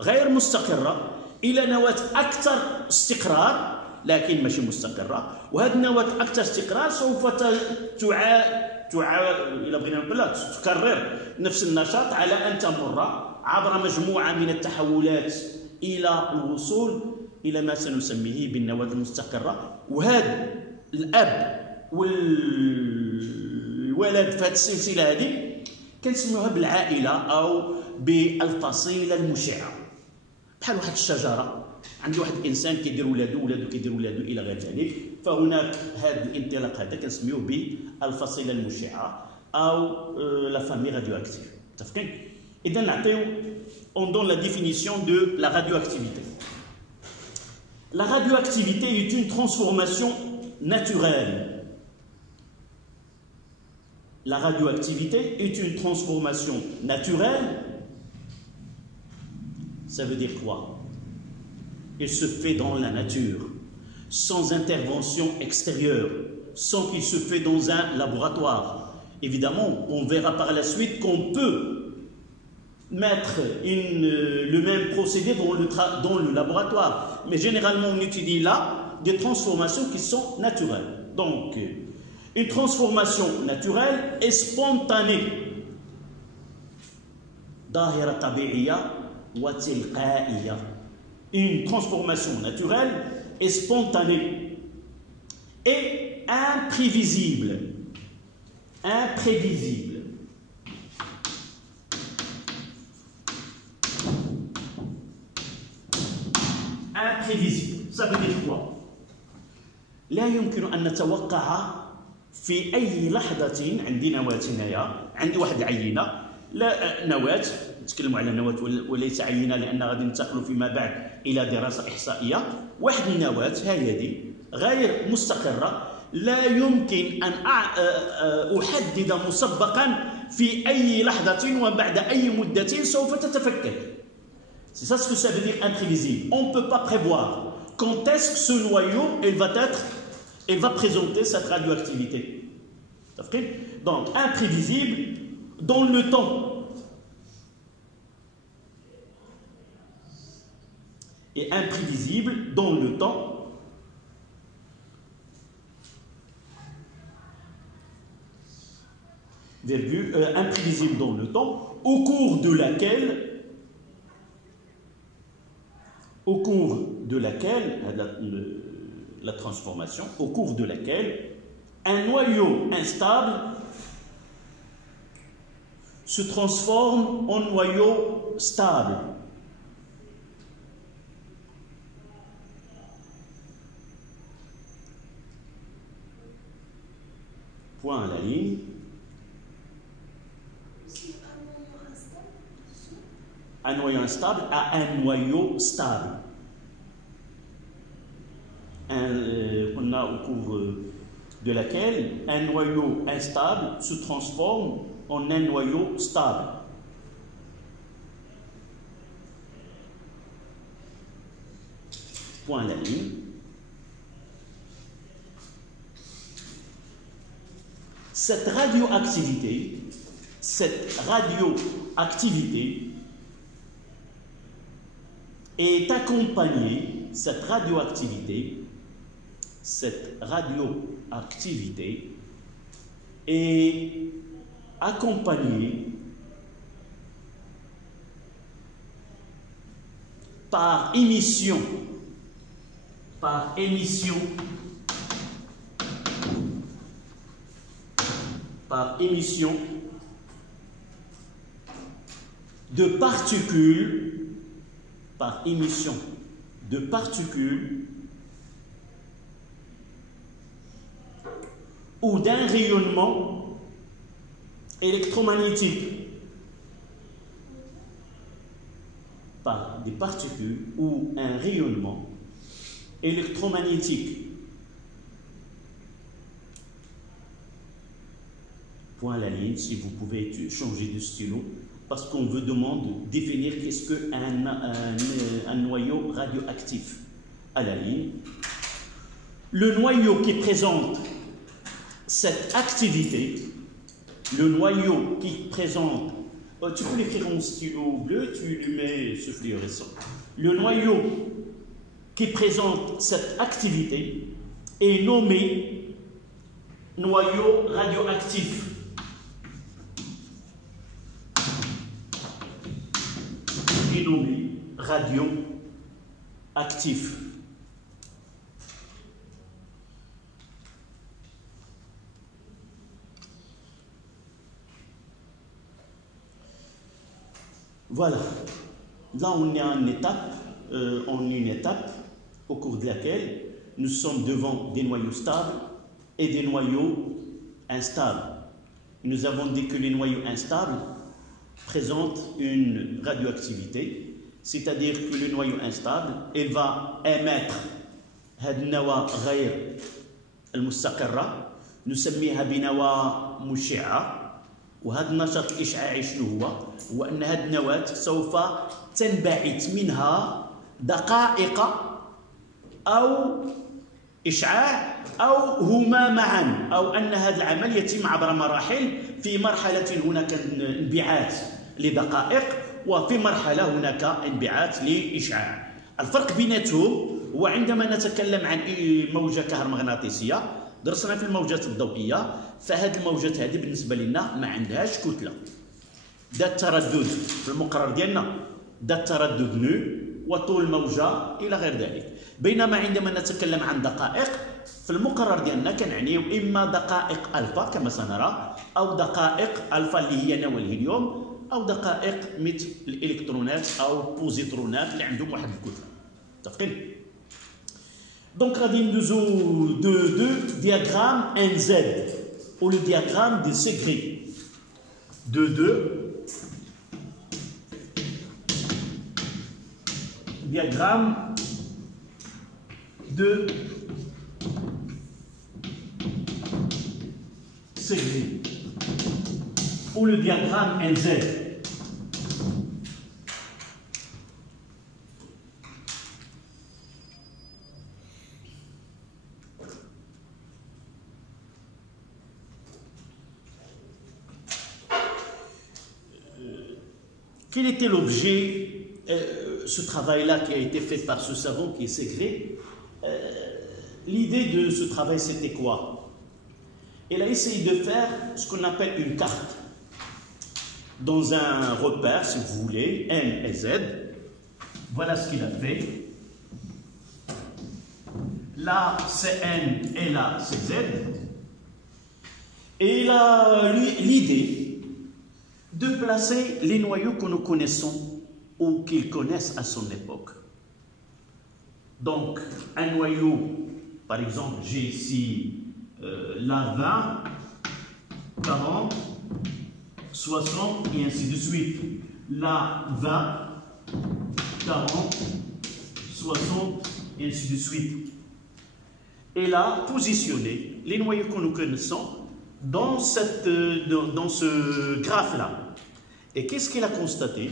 غير مستقرة إلى نواة أكثر استقرار لكن ماشي مستقرة، وهذه النواة أكثر استقرار سوف إلى بغينا نقولها تكرر نفس النشاط على أن تمر عبر مجموعة من التحولات إلى الوصول إلى ما سنسميه بالنواة المستقرة. وهذا الأب والولد في هذه السلسلة هذه كنسميوها بالعائلة أو بالفصيلة المشعة. بحال واحد الشجرة، عندي واحد الإنسان كيدير ولادو، ولادو كيدير ولادو إلى غير ذلك، فهناك هذا الانطلاق هذا كنسميوه بالفصيلة المشعة أو لا فامي راديواكتيف. متفقين؟ إذا نعطيو on donne la définition de la radioactivité. La radioactivité est une transformation naturelle. La radioactivité est une transformation naturelle. Ça veut dire quoi? Elle se fait dans la nature, sans intervention extérieure, sans qu'il se fait dans un laboratoire. Évidemment, on verra par la suite qu'on peut mettre le même procédé dans le laboratoire. Mais généralement, on étudie là des transformations qui sont naturelles. Donc, une transformation naturelle est spontanée. ظاهرة طبيعية وتلقائية. Une transformation naturelle est spontanée et imprévisible. Imprévisible. Imprévisible. Ça veut dire quoi? لا يمكن أن نتوقع في أي لحظة. عندي نواة هنايا، عندي واحد العينة، لا نواة، نتكلموا على نواة وليس عينة لأن غادي ننتقلوا فيما بعد إلى دراسة إحصائية. واحد النواة هذه غير مستقرة، لا يمكن أن أحدد مسبقا في أي لحظة وبعد أي مدة سوف تتفكك. C'est ça ce que ça veut dire imprévisible. On ne peut pas prévoir quand est-ce que ce noyau il va présenter cette radioactivité. Donc imprévisible dans le temps. Et imprévisible dans le temps. Imprévisible dans le temps, au cours de laquelle la transformation, au cours de laquelle un noyau instable se transforme en noyau stable. Point à la ligne. Un un noyau instable à un noyau stable. On a au cours de laquelle un noyau instable se transforme en un noyau stable. Point à la ligne. Cette radioactivité est accompagnée, cette radioactivité est accompagnée par émission de particules ou d'un rayonnement électromagnétique, par des particules ou un rayonnement électromagnétique. Point à la ligne, si vous pouvez changer de stylo, parce qu'on veut demander de définir qu'est-ce qu'un noyau radioactif. À la ligne. Le noyau qui présente cette activité, tu peux l'écrire en stylo bleu, tu lui mets ce fluorescent. Le noyau qui présente cette activité est nommé noyau radioactif. Est nommé radioactif. Voilà, là on est à une étape au cours de laquelle nous sommes devant des noyaux stables et des noyaux instables. Nous avons dit que les noyaux instables présentent une radioactivité, c'est-à-dire que le noyau instable, il va émettre هذه النواة غير المستقرة نسميها بنواة مشعة. وهذا النشاط الإشعاعي شنو هو أن هذه النواة سوف تنبعث منها دقائق أو إشعاع أو هما معا، أو أن هذا العمل يتم عبر مراحل. في مرحلة هناك انبعاث لدقائق، وفي مرحلة هناك انبعاث لإشعاع. الفرق بيناتهم هو عندما نتكلم عن موجة كهرومغناطيسية، درسنا في الموجات الضوئية، فهذه الموجات هذه بالنسبة لنا ما عندهاش كتلة، ذات تردد في المقرر ديالنا، ذات تردد نو وطول موجة إلى غير ذلك. بينما عندما نتكلم عن دقائق في المقرر ديالنا كنعنيو إما دقائق ألفا كما سنرى، أو دقائق ألفا اللي هي نواة الهيليوم، أو دقائق مثل الإلكترونات أو بوزيترونات اللي عندهم واحد الكتلة. متفقين؟ Donc, on a deux diagrammes NZ, ou le diagramme de Segre. Diagramme de Segre, ou le diagramme NZ. Quel était l'objet, ce travail-là qui a été fait par ce savant qui est Segre? L'idée de ce travail, c'était quoi? Il a essayé de faire ce qu'on appelle une carte. Dans un repère, si vous voulez, N et Z. Voilà ce qu'il a fait. Là, c'est N et là, c'est Z. Et il a l'idée de placer les noyaux que nous connaissons ou qu'ils connaissent à son époque. Donc, un noyau, par exemple, j'ai ici la 20, 40, 60 et ainsi de suite. La 20, 40, 60, et ainsi de suite. Elle a positionné les noyaux que nous connaissons dans ce graphe-là. Et qu'est-ce qu'elle a constaté?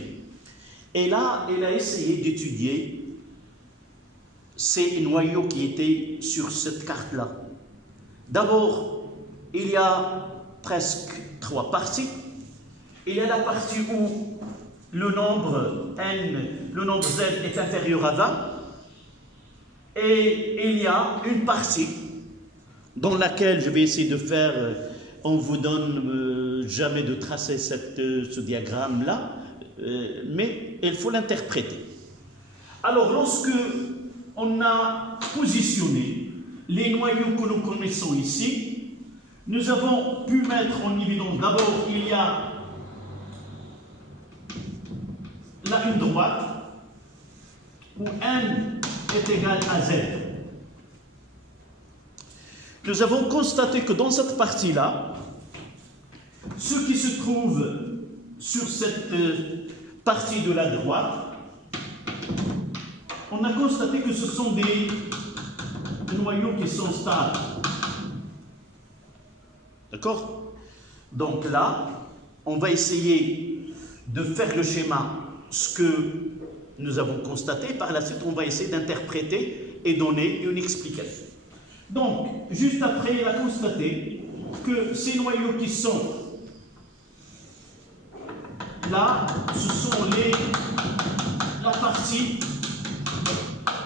Elle a essayé d'étudier ces noyaux qui étaient sur cette carte-là. D'abord, il y a presque 3 parties. Il y a la partie où le nombre n, le nombre z est inférieur à 20. Et il y a une partie dans laquelle je vais essayer de faire, on vous donne jamais de tracer ce diagramme-là, mais il faut l'interpréter. Alors, lorsque on a positionné les noyaux que nous connaissons ici, nous avons pu mettre en évidence, d'abord, il y a là une droite où n est égal à z. Nous avons constaté que dans cette partie-là, ce qui se trouve sur cette partie de la droite, on a constaté que ce sont des noyaux qui sont stables. D'accord? Donc là, on va essayer de faire le schéma, ce que nous avons constaté. Par la suite, on va essayer d'interpréter et donner une explication. Donc, juste après, il a constaté que ces noyaux qui sont là, ce sont la partie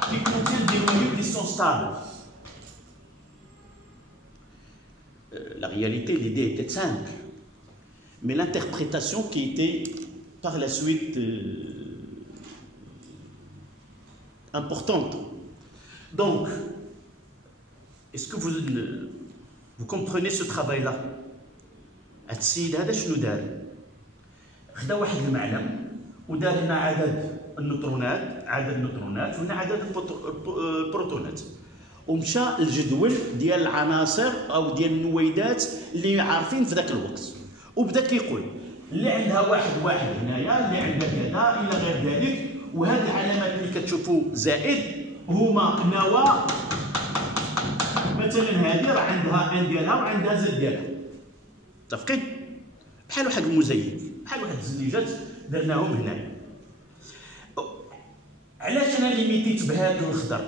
qui contient des noyaux qui sont stables. La réalité, l'idée était simple, mais l'interprétation qui était par la suite importante. Donc, est-ce que vous comprenez ce travail-là? السيد هذا شنو دار؟ خدا واحد المعلم ودار لنا عدد النيوترونات وهنا عدد البروتونات، ومشى الجدول ديال العناصر او ديال النويدات اللي عارفين في ذاك الوقت، وبدا كيقول اللي عندها واحد هنايا، اللي عندها كذا الى غير ذلك. وهذه العلامات اللي كتشوفوا زائد هما نواه، مثلا هذه راه عندها ان ديالها وعندها زد ديالها، متفقين؟ بحال واحد المزيف، بحال واحد الزليجات درناهم هنا. علاش انا ليميتيت بهذا الخضر؟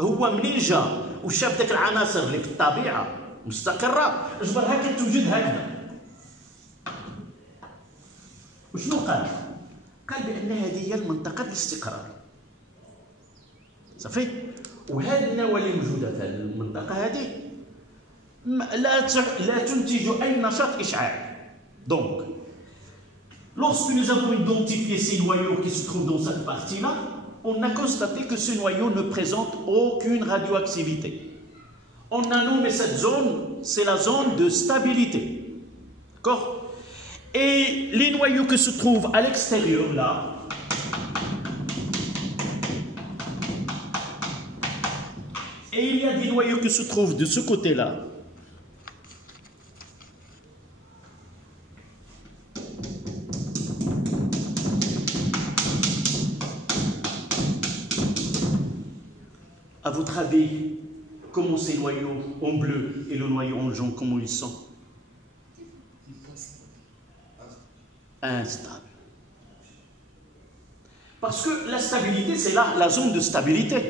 هو منين جا وشاف داك العناصر اللي في الطبيعه مستقره جبرها كتوجد هكذا. وشنو قال؟ قال بان هذه هي المنطقه الاستقرار. صافي؟ وهذه النواه اللي موجوده في المنطقه هذه لا تنتج اي نشاط اشعاعي. Donc, lorsque nous avons identifié ces noyaux qui se trouvent dans cette partie-là, on a constaté que ce noyau ne présente aucune radioactivité. On a nommé cette zone, c'est la zone de stabilité. D'accord? Et les noyaux qui se trouvent à l'extérieur, là, et il y a des noyaux qui se trouvent de ce côté-là. À votre avis, comment ces noyaux en bleu et le noyau en jaune, comment ils sont? Instables. Parce que la stabilité, c'est là la zone de stabilité.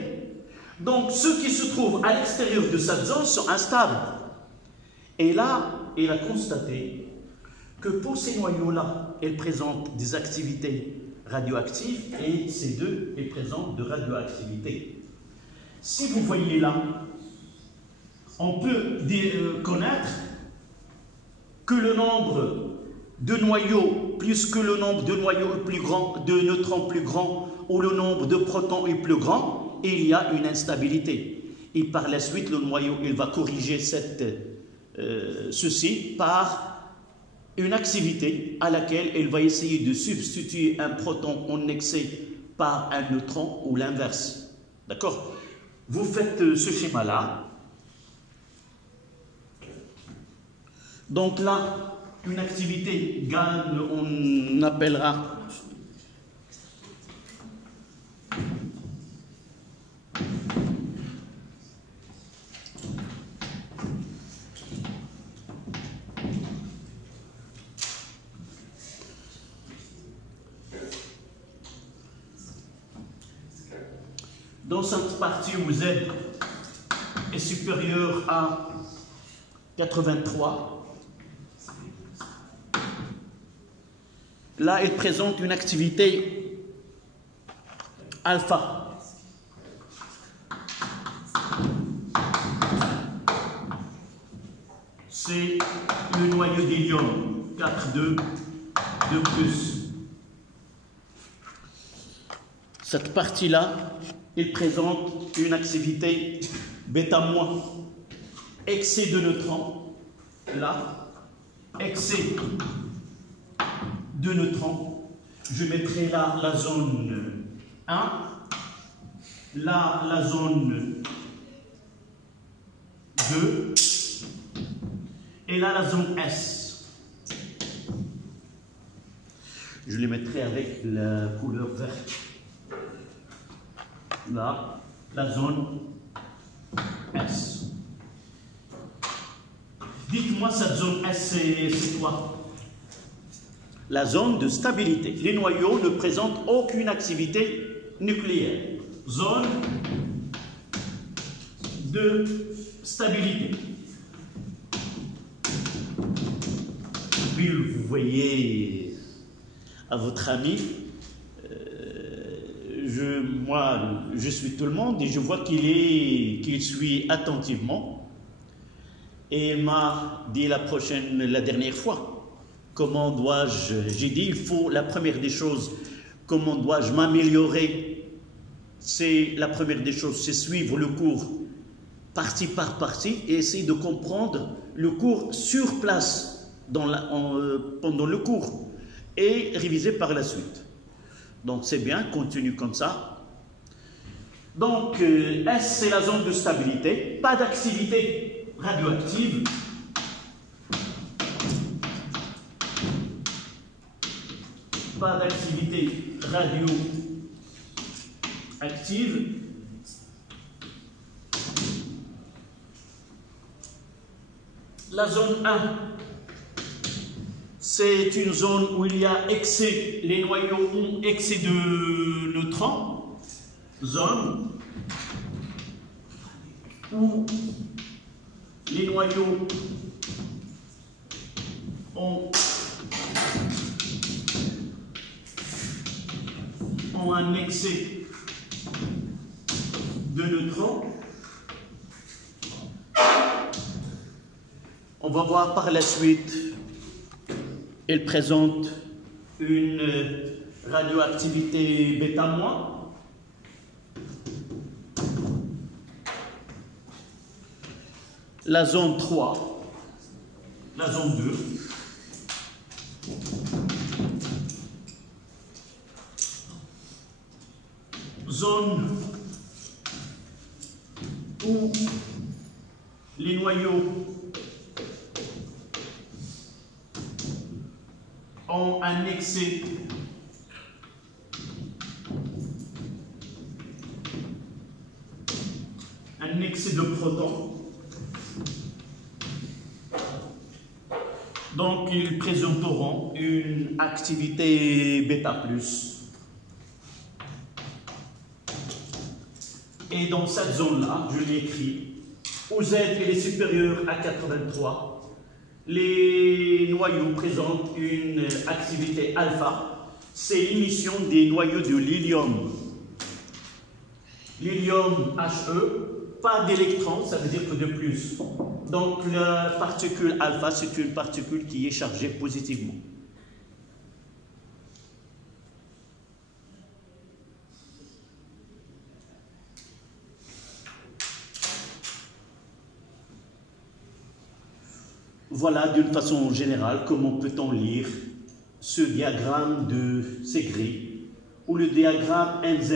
Donc, ceux qui se trouvent à l'extérieur de cette zone sont instables. Et là, il a constaté que pour ces noyaux-là, ils présentent des activités radioactives et ces deux, ils présentent de radioactivité. Si vous voyez là, on peut connaître que le nombre de noyaux plus que le nombre de noyaux plus grand, de neutrons plus grand, ou le nombre de protons est plus grand, il y a une instabilité. Et par la suite, le noyau il va corriger ceci par une activité à laquelle il va essayer de substituer un proton en excès par un neutron ou l'inverse. D'accord? Vous faites ce schéma-là. Donc là, une activité gagne, on appellera Dans cette partie où Z est supérieur à 83, là, il présente une activité alpha. C'est le noyau d'hélium 4,2 de plus. Cette partie-là, il présente une activité bêta-, excès de neutrons. Là, excès de neutrons. Je mettrai là la zone 1, là la zone 2, et là la zone S. Je les mettrai avec la couleur verte. Là, la zone S. Dites-moi, cette zone S, c'est quoi? La zone de stabilité. Les noyaux ne présentent aucune activité nucléaire. Zone de stabilité. Puis vous voyez à votre ami, moi je suis tout le monde et je vois qu'il suit attentivement. Et il m'a dit la dernière fois, comment dois-je, j'ai dit, il faut, la première des choses, comment dois-je m'améliorer? C'est la première des choses, c'est suivre le cours partie par partie et essayer de comprendre le cours sur place pendant le cours et réviser par la suite. Donc c'est bien, continue comme ça. Donc S, c'est la zone de stabilité, pas d'activité radioactive. Pas d'activité radioactive. La zone 1, c'est une zone où il y a excès, les noyaux ont excès de neutrons. Zone où les noyaux ont un excès de neutrons. On va voir par la suite, il présente une radioactivité bêta-. La zone 3, la zone 2, zone où les noyaux ont un excès de protons. Donc, ils présenteront une activité bêta+. Et dans cette zone-là, je l'ai écrit, où Z est supérieur à 83, les noyaux présentent une activité alpha. C'est l'émission des noyaux de l'hélium. L'hélium He, pas d'électrons, ça veut dire que de plus. Donc la particule alpha, c'est une particule qui est chargée positivement. Voilà d'une façon générale comment peut-on lire ce diagramme de Segre ou le diagramme NZ.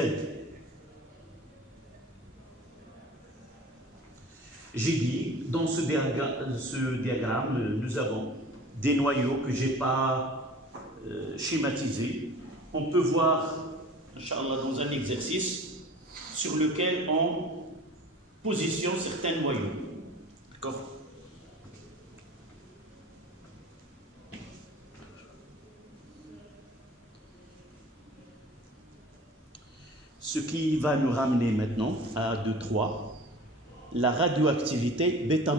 J'ai dit, dans ce diagramme, nous avons des noyaux que je n'ai pas schématisés. On peut voir, Inch'Allah, dans un exercice sur lequel on positionne certains noyaux. D'accord ? Ce qui va nous ramener maintenant à 2,3, la radioactivité bêta-.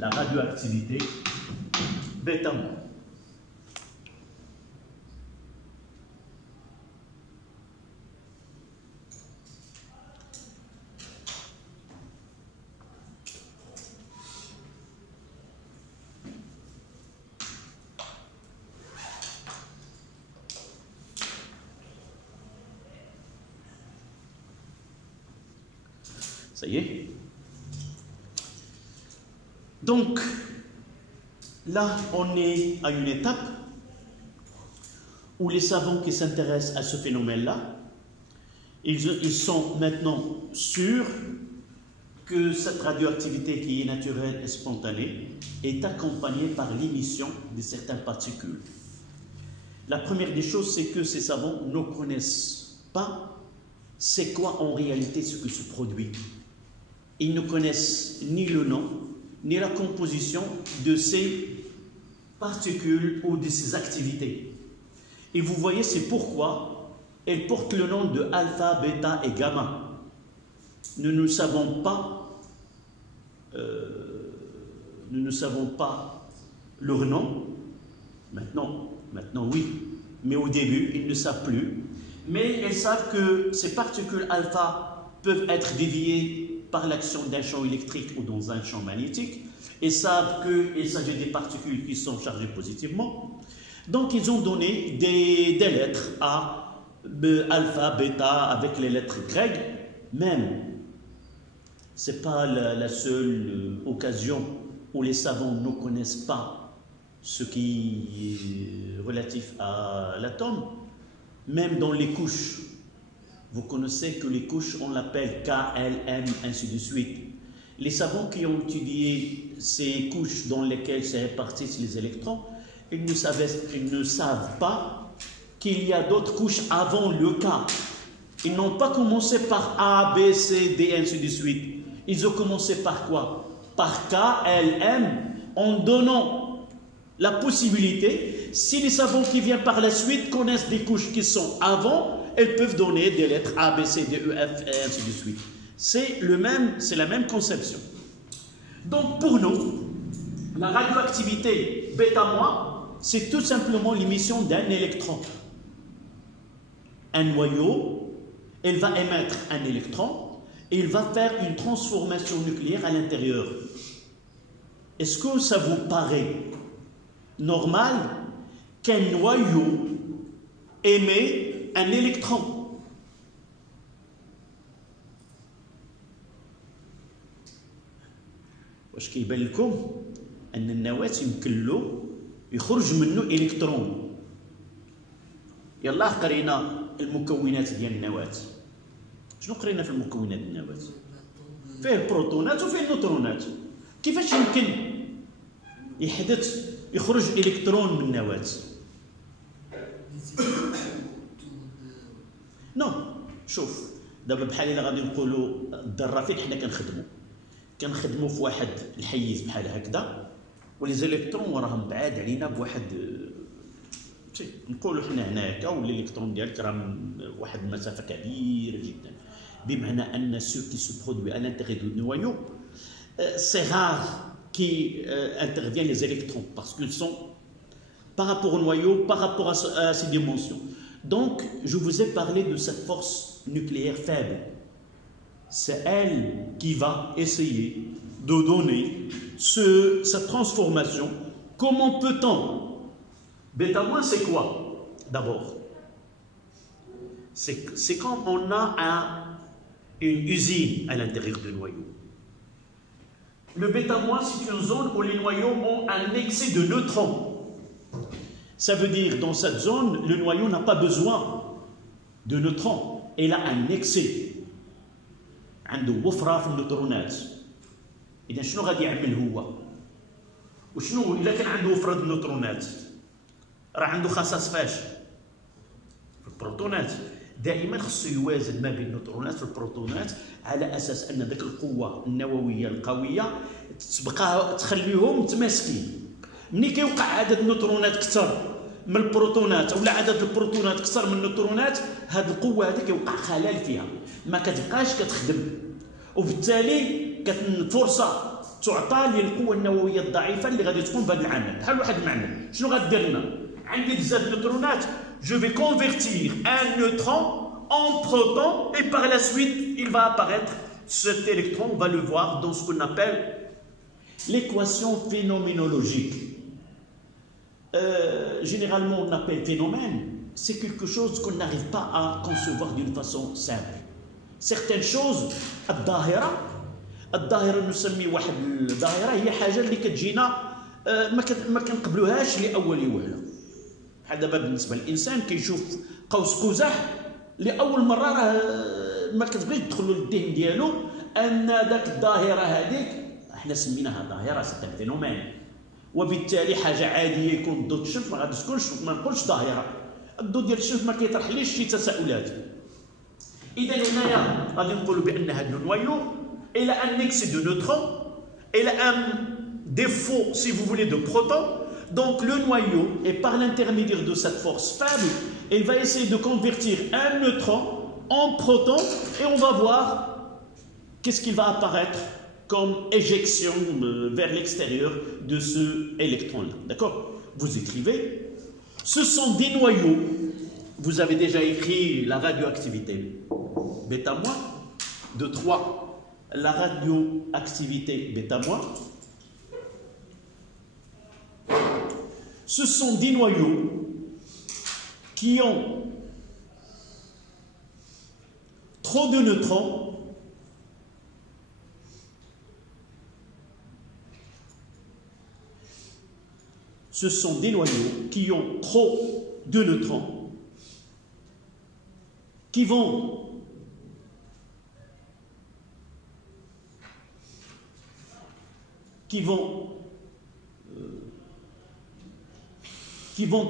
La radioactivité bêta-. Ça y est. Donc, là, on est à une étape où les savants qui s'intéressent à ce phénomène-là, ils sont maintenant sûrs que cette radioactivité qui est naturelle et spontanée est accompagnée par l'émission de certaines particules. La première des choses, c'est que ces savants ne connaissent pas c'est quoi en réalité ce qui se produit. Ils ne connaissent ni le nom, ni la composition de ces particules ou de ces activités. Et vous voyez, c'est pourquoi elles portent le nom de alpha, bêta et gamma. Nous ne savons pas, leur nom. Maintenant oui, mais au début, ils ne savent plus. Mais ils savent que ces particules alpha peuvent être déviées par l'action d'un champ électrique ou dans un champ magnétique, et savent qu'il s'agit des particules qui sont chargées positivement. Donc ils ont donné des lettres A, B, alpha, bêta, avec les lettres grecques. Même, ce n'est pas la seule occasion où les savants ne connaissent pas ce qui est relatif à l'atome. Même dans les couches, vous connaissez que les couches, on l'appelle K, L, M, ainsi de suite. Les savants qui ont étudié ces couches dans lesquelles se répartissent les électrons, ils ne savent pas qu'il y a d'autres couches avant le K. Ils n'ont pas commencé par A, B, C, D, ainsi de suite. Ils ont commencé par quoi? Par K, L, M, en donnant la possibilité, si les savants qui viennent par la suite connaissent des couches qui sont avant, elles peuvent donner des lettres A, B, C, D, E, F, et ainsi de suite. C'est la même conception. Donc pour nous, la radioactivité bêta-, c'est tout simplement l'émission d'un électron. Un noyau, il va émettre un électron et il va faire une transformation nucléaire à l'intérieur. Est-ce que ça vous paraît normal qu'un noyau émet un électron? واش كيبان لكم ان النواة يمكن له يخرج منه الكترون؟ يلا قرينا المكونات ديال النواة. شنو قرينا في المكونات ديال النواة؟ فيه البروتونات وفيه النيوترونات. كيفاش يمكن يحدث يخرج الكترون من النواة؟ نو شوف دابا بحال الا غادي نقولوا الذره فين حنا كنخدموا في واحد الحيز بحال هكذا، ولي زيليكترون راهم بعاد علينا بواحد نقولوا حنا هنا هكا، والالكترون ديالك راه من واحد المسافه كبيره جدا، بمعنى ان سو كي سو برودوي à l'intérieur du noyau c'est rare qui interviennent les électrons parce qu'ils sont par rapport au noyau, par rapport à ses dimensions. Donc je vous ai parlé de cette force nucléaire faible. C'est elle qui va essayer de donner cette transformation. Comment peut-on? Bêta-, c'est quoi? D'abord, c'est quand on a une usine à l'intérieur du noyau. Le bêta-, c'est une zone où les noyaux ont un excès de neutrons. Ça veut dire, dans cette zone, le noyau n'a pas besoin de neutrons. Il a un excès. عنده وفرة في النيوترونات. إذا شنو غادي يعمل هو؟ وشنو إلا كان عنده وفرة النيوترونات؟ راه عنده خصائص فاش في البروتونات. دائما خصو يوازن ما بين النيوترونات في البروتونات على اساس ان ذاك القوه النوويه القويه تبقى تخليهم متماسكين. ملي كيوقع عدد النيوترونات كثر من البروتونات ولا عدد البروتونات كثر من النيوترونات، هذه القوه هذه كيوقع خلل فيها، ما كتبقاش كتخدم، وبالتالي فرصه تعطى للقوه النوويه الضعيفه اللي غادي تقوم بهذا العمل. بحال واحد المعمل شنو غدير لنا؟ عندي بزاف نيوترونات، je vais convertir un neutron en proton et par la suite il va apparaître cet électron, on va le voir dans ce qu'on appelle l'équation phénoménologique. Généralement on appelle phénomène, c'est quelque chose qu'on n'arrive pas à concevoir d'une façon simple. Certaines choses, الظاهرة نسمي واحد الظاهرة هي حاجة اللي كتجينا ما كنقبلوهاش لأول وهلة. بحال دابا بالنسبة للإنسان كيشوف قوس قزح لأول مرة راه ما كتبغيش تدخل له للذهن ديالو أن ذاك الظاهرة هذيك احنا سميناها ظاهرة، سيت ان فينومين، وبالتالي حاجة عادية يكون ضد الشمس ما غادي تكونش، ما نقولش ظاهرة. الضوء ديال الشمس ما كيطرحليش شي تساؤلات. إذا هنايا غادي نقولوا بأن هذا النويو il a un excès de neutrons, il a un défaut, si vous voulez, de protons. Donc le noyau, et par l'intermédiaire de cette force faible, il va essayer de convertir un neutron en proton, et on va voir qu'est-ce qui va apparaître comme éjection vers l'extérieur de ce électron-là. D'accord? Vous écrivez. Ce sont des noyaux. Vous avez déjà écrit la radioactivité bêta-moi de 3. La radioactivité bêta-moi, ce sont des noyaux qui ont trop de neutrons ce sont des noyaux qui ont trop de neutrons qui vont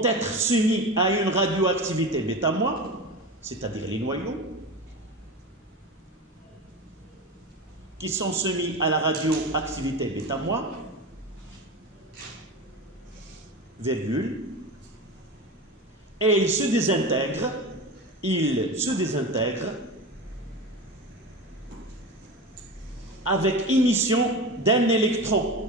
être soumis à une radioactivité bêta-moi, c'est-à-dire les noyaux, qui sont soumis à la radioactivité bêta-moi, virgule, et ils se désintègrent avec émission d'un électron.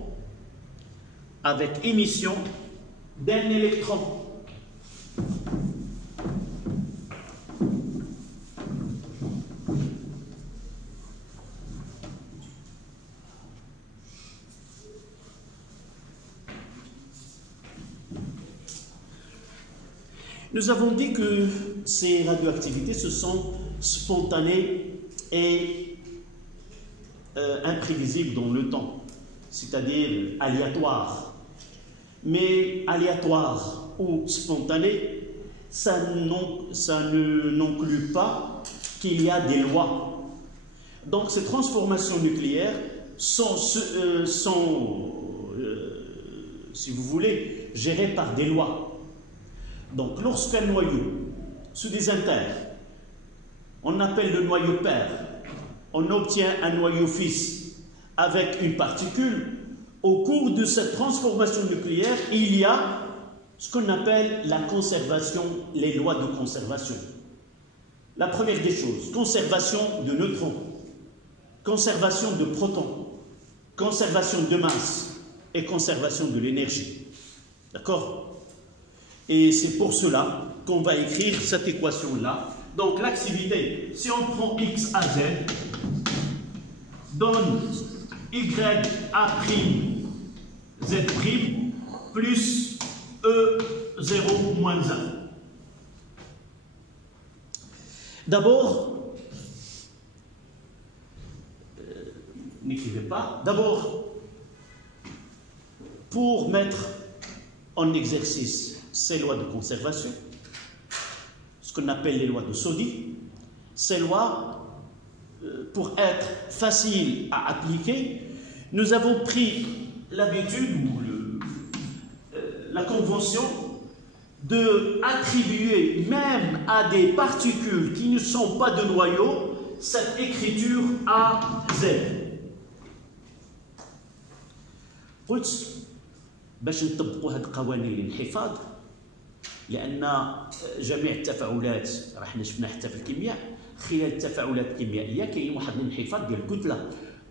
Nous avons dit que ces radioactivités se sont spontanées et imprévisibles dans le temps, c'est-à-dire aléatoires. Mais aléatoire ou spontané, ça ne n'inclut pas qu'il y a des lois. Donc ces transformations nucléaires sont si vous voulez, gérées par des lois. Donc lorsqu'un noyau se désintègre, on appelle le noyau père, on obtient un noyau fils avec une particule. Au cours de cette transformation nucléaire, il y a ce qu'on appelle la conservation, les lois de conservation. La première des choses, conservation de neutrons, conservation de protons, conservation de masse et conservation de l'énergie. D'accord? Et c'est pour cela qu'on va écrire cette équation-là. Donc l'activité, si on prend x à z, donne y a' z' plus E0 moins 1. D'abord, n'écrivez pas, d'abord, pour mettre en exercice ces lois de conservation, ce qu'on appelle les lois de Soddy, ces lois, pour être faciles à appliquer, nous avons pris l'habitude ou la convention d'attribuer même à des particules qui ne sont pas de noyaux cette écriture AZ. قلت باش نطبقوا هذه قوانين الانحفاض لأن جميع التفاعلات راه حنا شفنا حتى في الكيمياء خلال التفاعلات الكيميائية كاين واحد الانحفاض ديال الكتلة.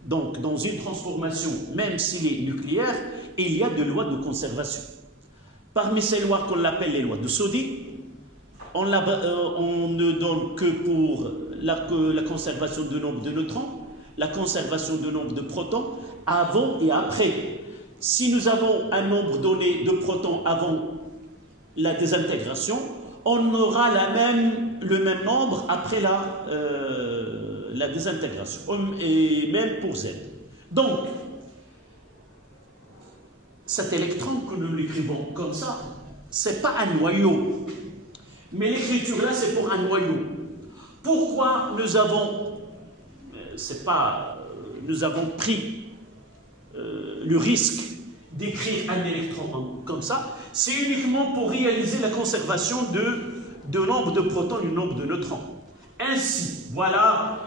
Donc dans une transformation, même s'il est nucléaire, il y a des lois de conservation. Parmi ces lois qu'on appelle les lois de Soddy, on ne donne que pour la conservation du nombre de neutrons, la conservation du nombre de protons avant et après. Si nous avons un nombre donné de protons avant la désintégration, on aura le même nombre après la désintégration, et même pour Z. Donc, cet électron que nous l'écrivons comme ça, ce n'est pas un noyau. Mais l'écriture là, c'est pour un noyau. Pourquoi nous avons pris le risque d'écrire un électron comme ça? C'est uniquement pour réaliser la conservation de nombre de protons et du nombre de neutrons. Ainsi, voilà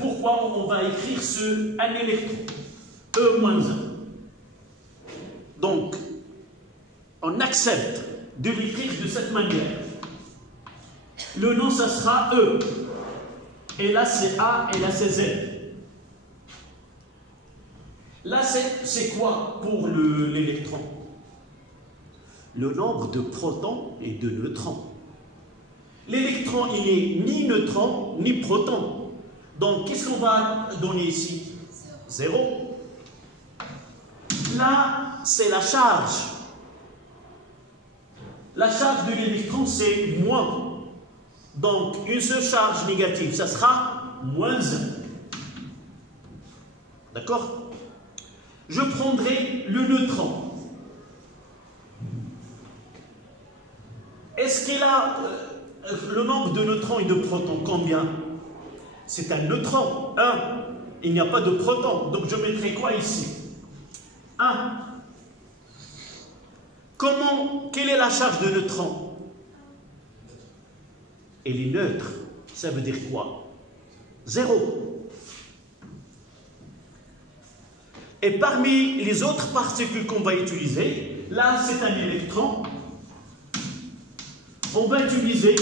pourquoi on va écrire un électron, E-1. Donc, on accepte de l'écrire de cette manière. Le nom, ça sera E. Et là, c'est A, et là, c'est Z. Là, c'est quoi pour l'électron? Le nombre de protons et de neutrons. L'électron, il est ni neutron, ni proton. Donc, qu'est-ce qu'on va donner ici? 0. Là, c'est la charge. La charge de l'électron, c'est moins. Donc, une seule charge négative, ça sera moins 1. D'accord? Je prendrai le neutron. Est-ce qu'il a le nombre de neutrons et de protons? Combien? C'est un neutron, 1. Il n'y a pas de proton. Donc, je mettrai quoi ici? 1. Quelle est la charge de neutron? Elle est neutre. Ça veut dire quoi? 0. Et parmi les autres particules qu'on va utiliser, là c'est un électron, on va utiliser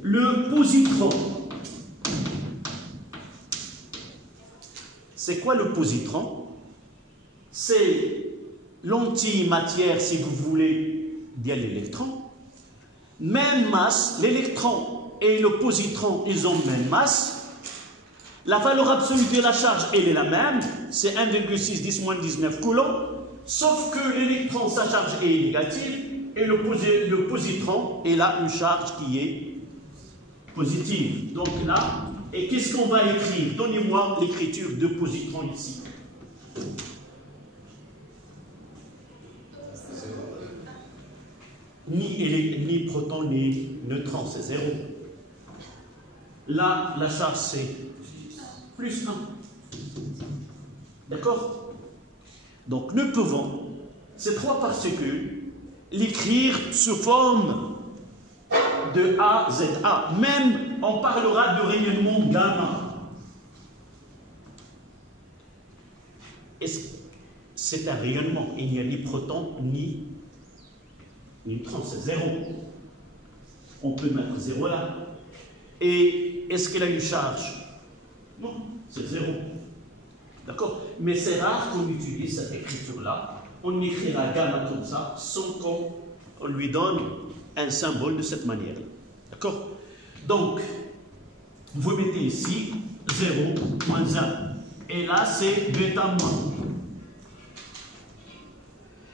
le positron. C'est quoi le positron? C'est l'antimatière, si vous voulez, de l'électron. Même masse, l'électron et le positron, ils ont même masse. La valeur absolue de la charge, elle est la même, c'est 1,6 10 moins 19 coulombs, sauf que l'électron, sa charge est négative, et le positron, il a une charge qui est positive. Donc là, et qu'est-ce qu'on va écrire? Donnez-moi l'écriture de positron ici. Ni proton, ni neutron, c'est 0. Là, la charge, c'est plus 1. D'accord? Donc, nous pouvons, ces trois particules, l'écrire sous forme de AZA. Même, on parlera de rayonnement gamma. C'est un rayonnement. Il n'y a ni proton, ni neutron, c'est 0. On peut mettre 0 là. Et est-ce qu'elle a une charge? Non, c'est 0. D'accord? Mais c'est rare qu'on utilise cette écriture-là. On écrit la gamma comme ça, sans qu'on lui donne un symbole de cette manière. D'accord? Donc, vous mettez ici 0, moins 1. Et là, c'est bêta moins.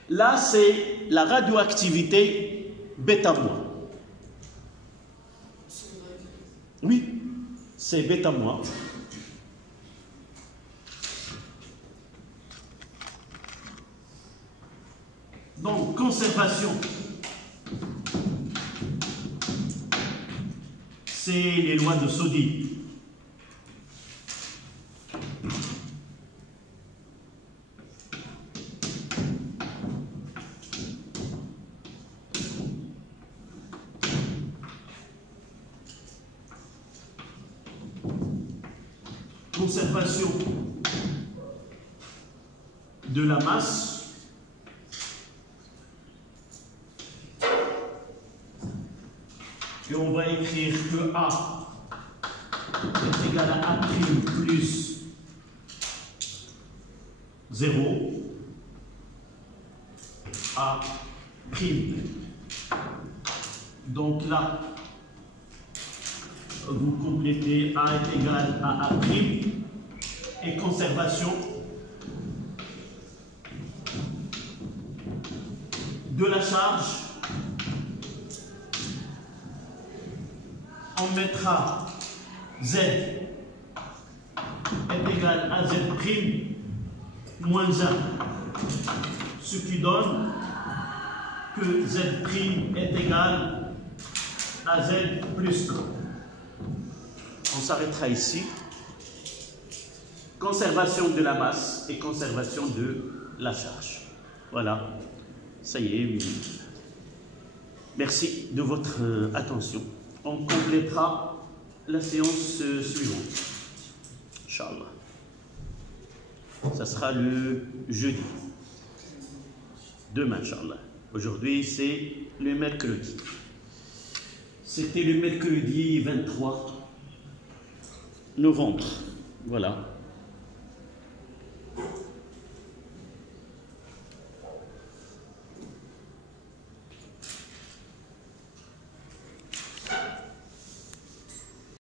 Là, c'est la radioactivité bêta moins. Oui, c'est bêta moins. Donc, conservation, c'est les lois de Soddy. conservation de la masse et on va écrire que A est égal à A' plus 0 A'. Donc là, vous complétez A est égal à A' et conservation de la charge. On mettra Z est égal à Z' moins 1, ce qui donne que Z' est égal à Z plus 1. On s'arrêtera ici. Conservation de la masse et conservation de la charge. Voilà, ça y est. Merci de votre attention. On complétera la séance suivante. Inch'Allah. Ça sera le jeudi. Demain, Inch'Allah. Aujourd'hui, c'est le mercredi. C'était le mercredi 23 novembre. Voilà.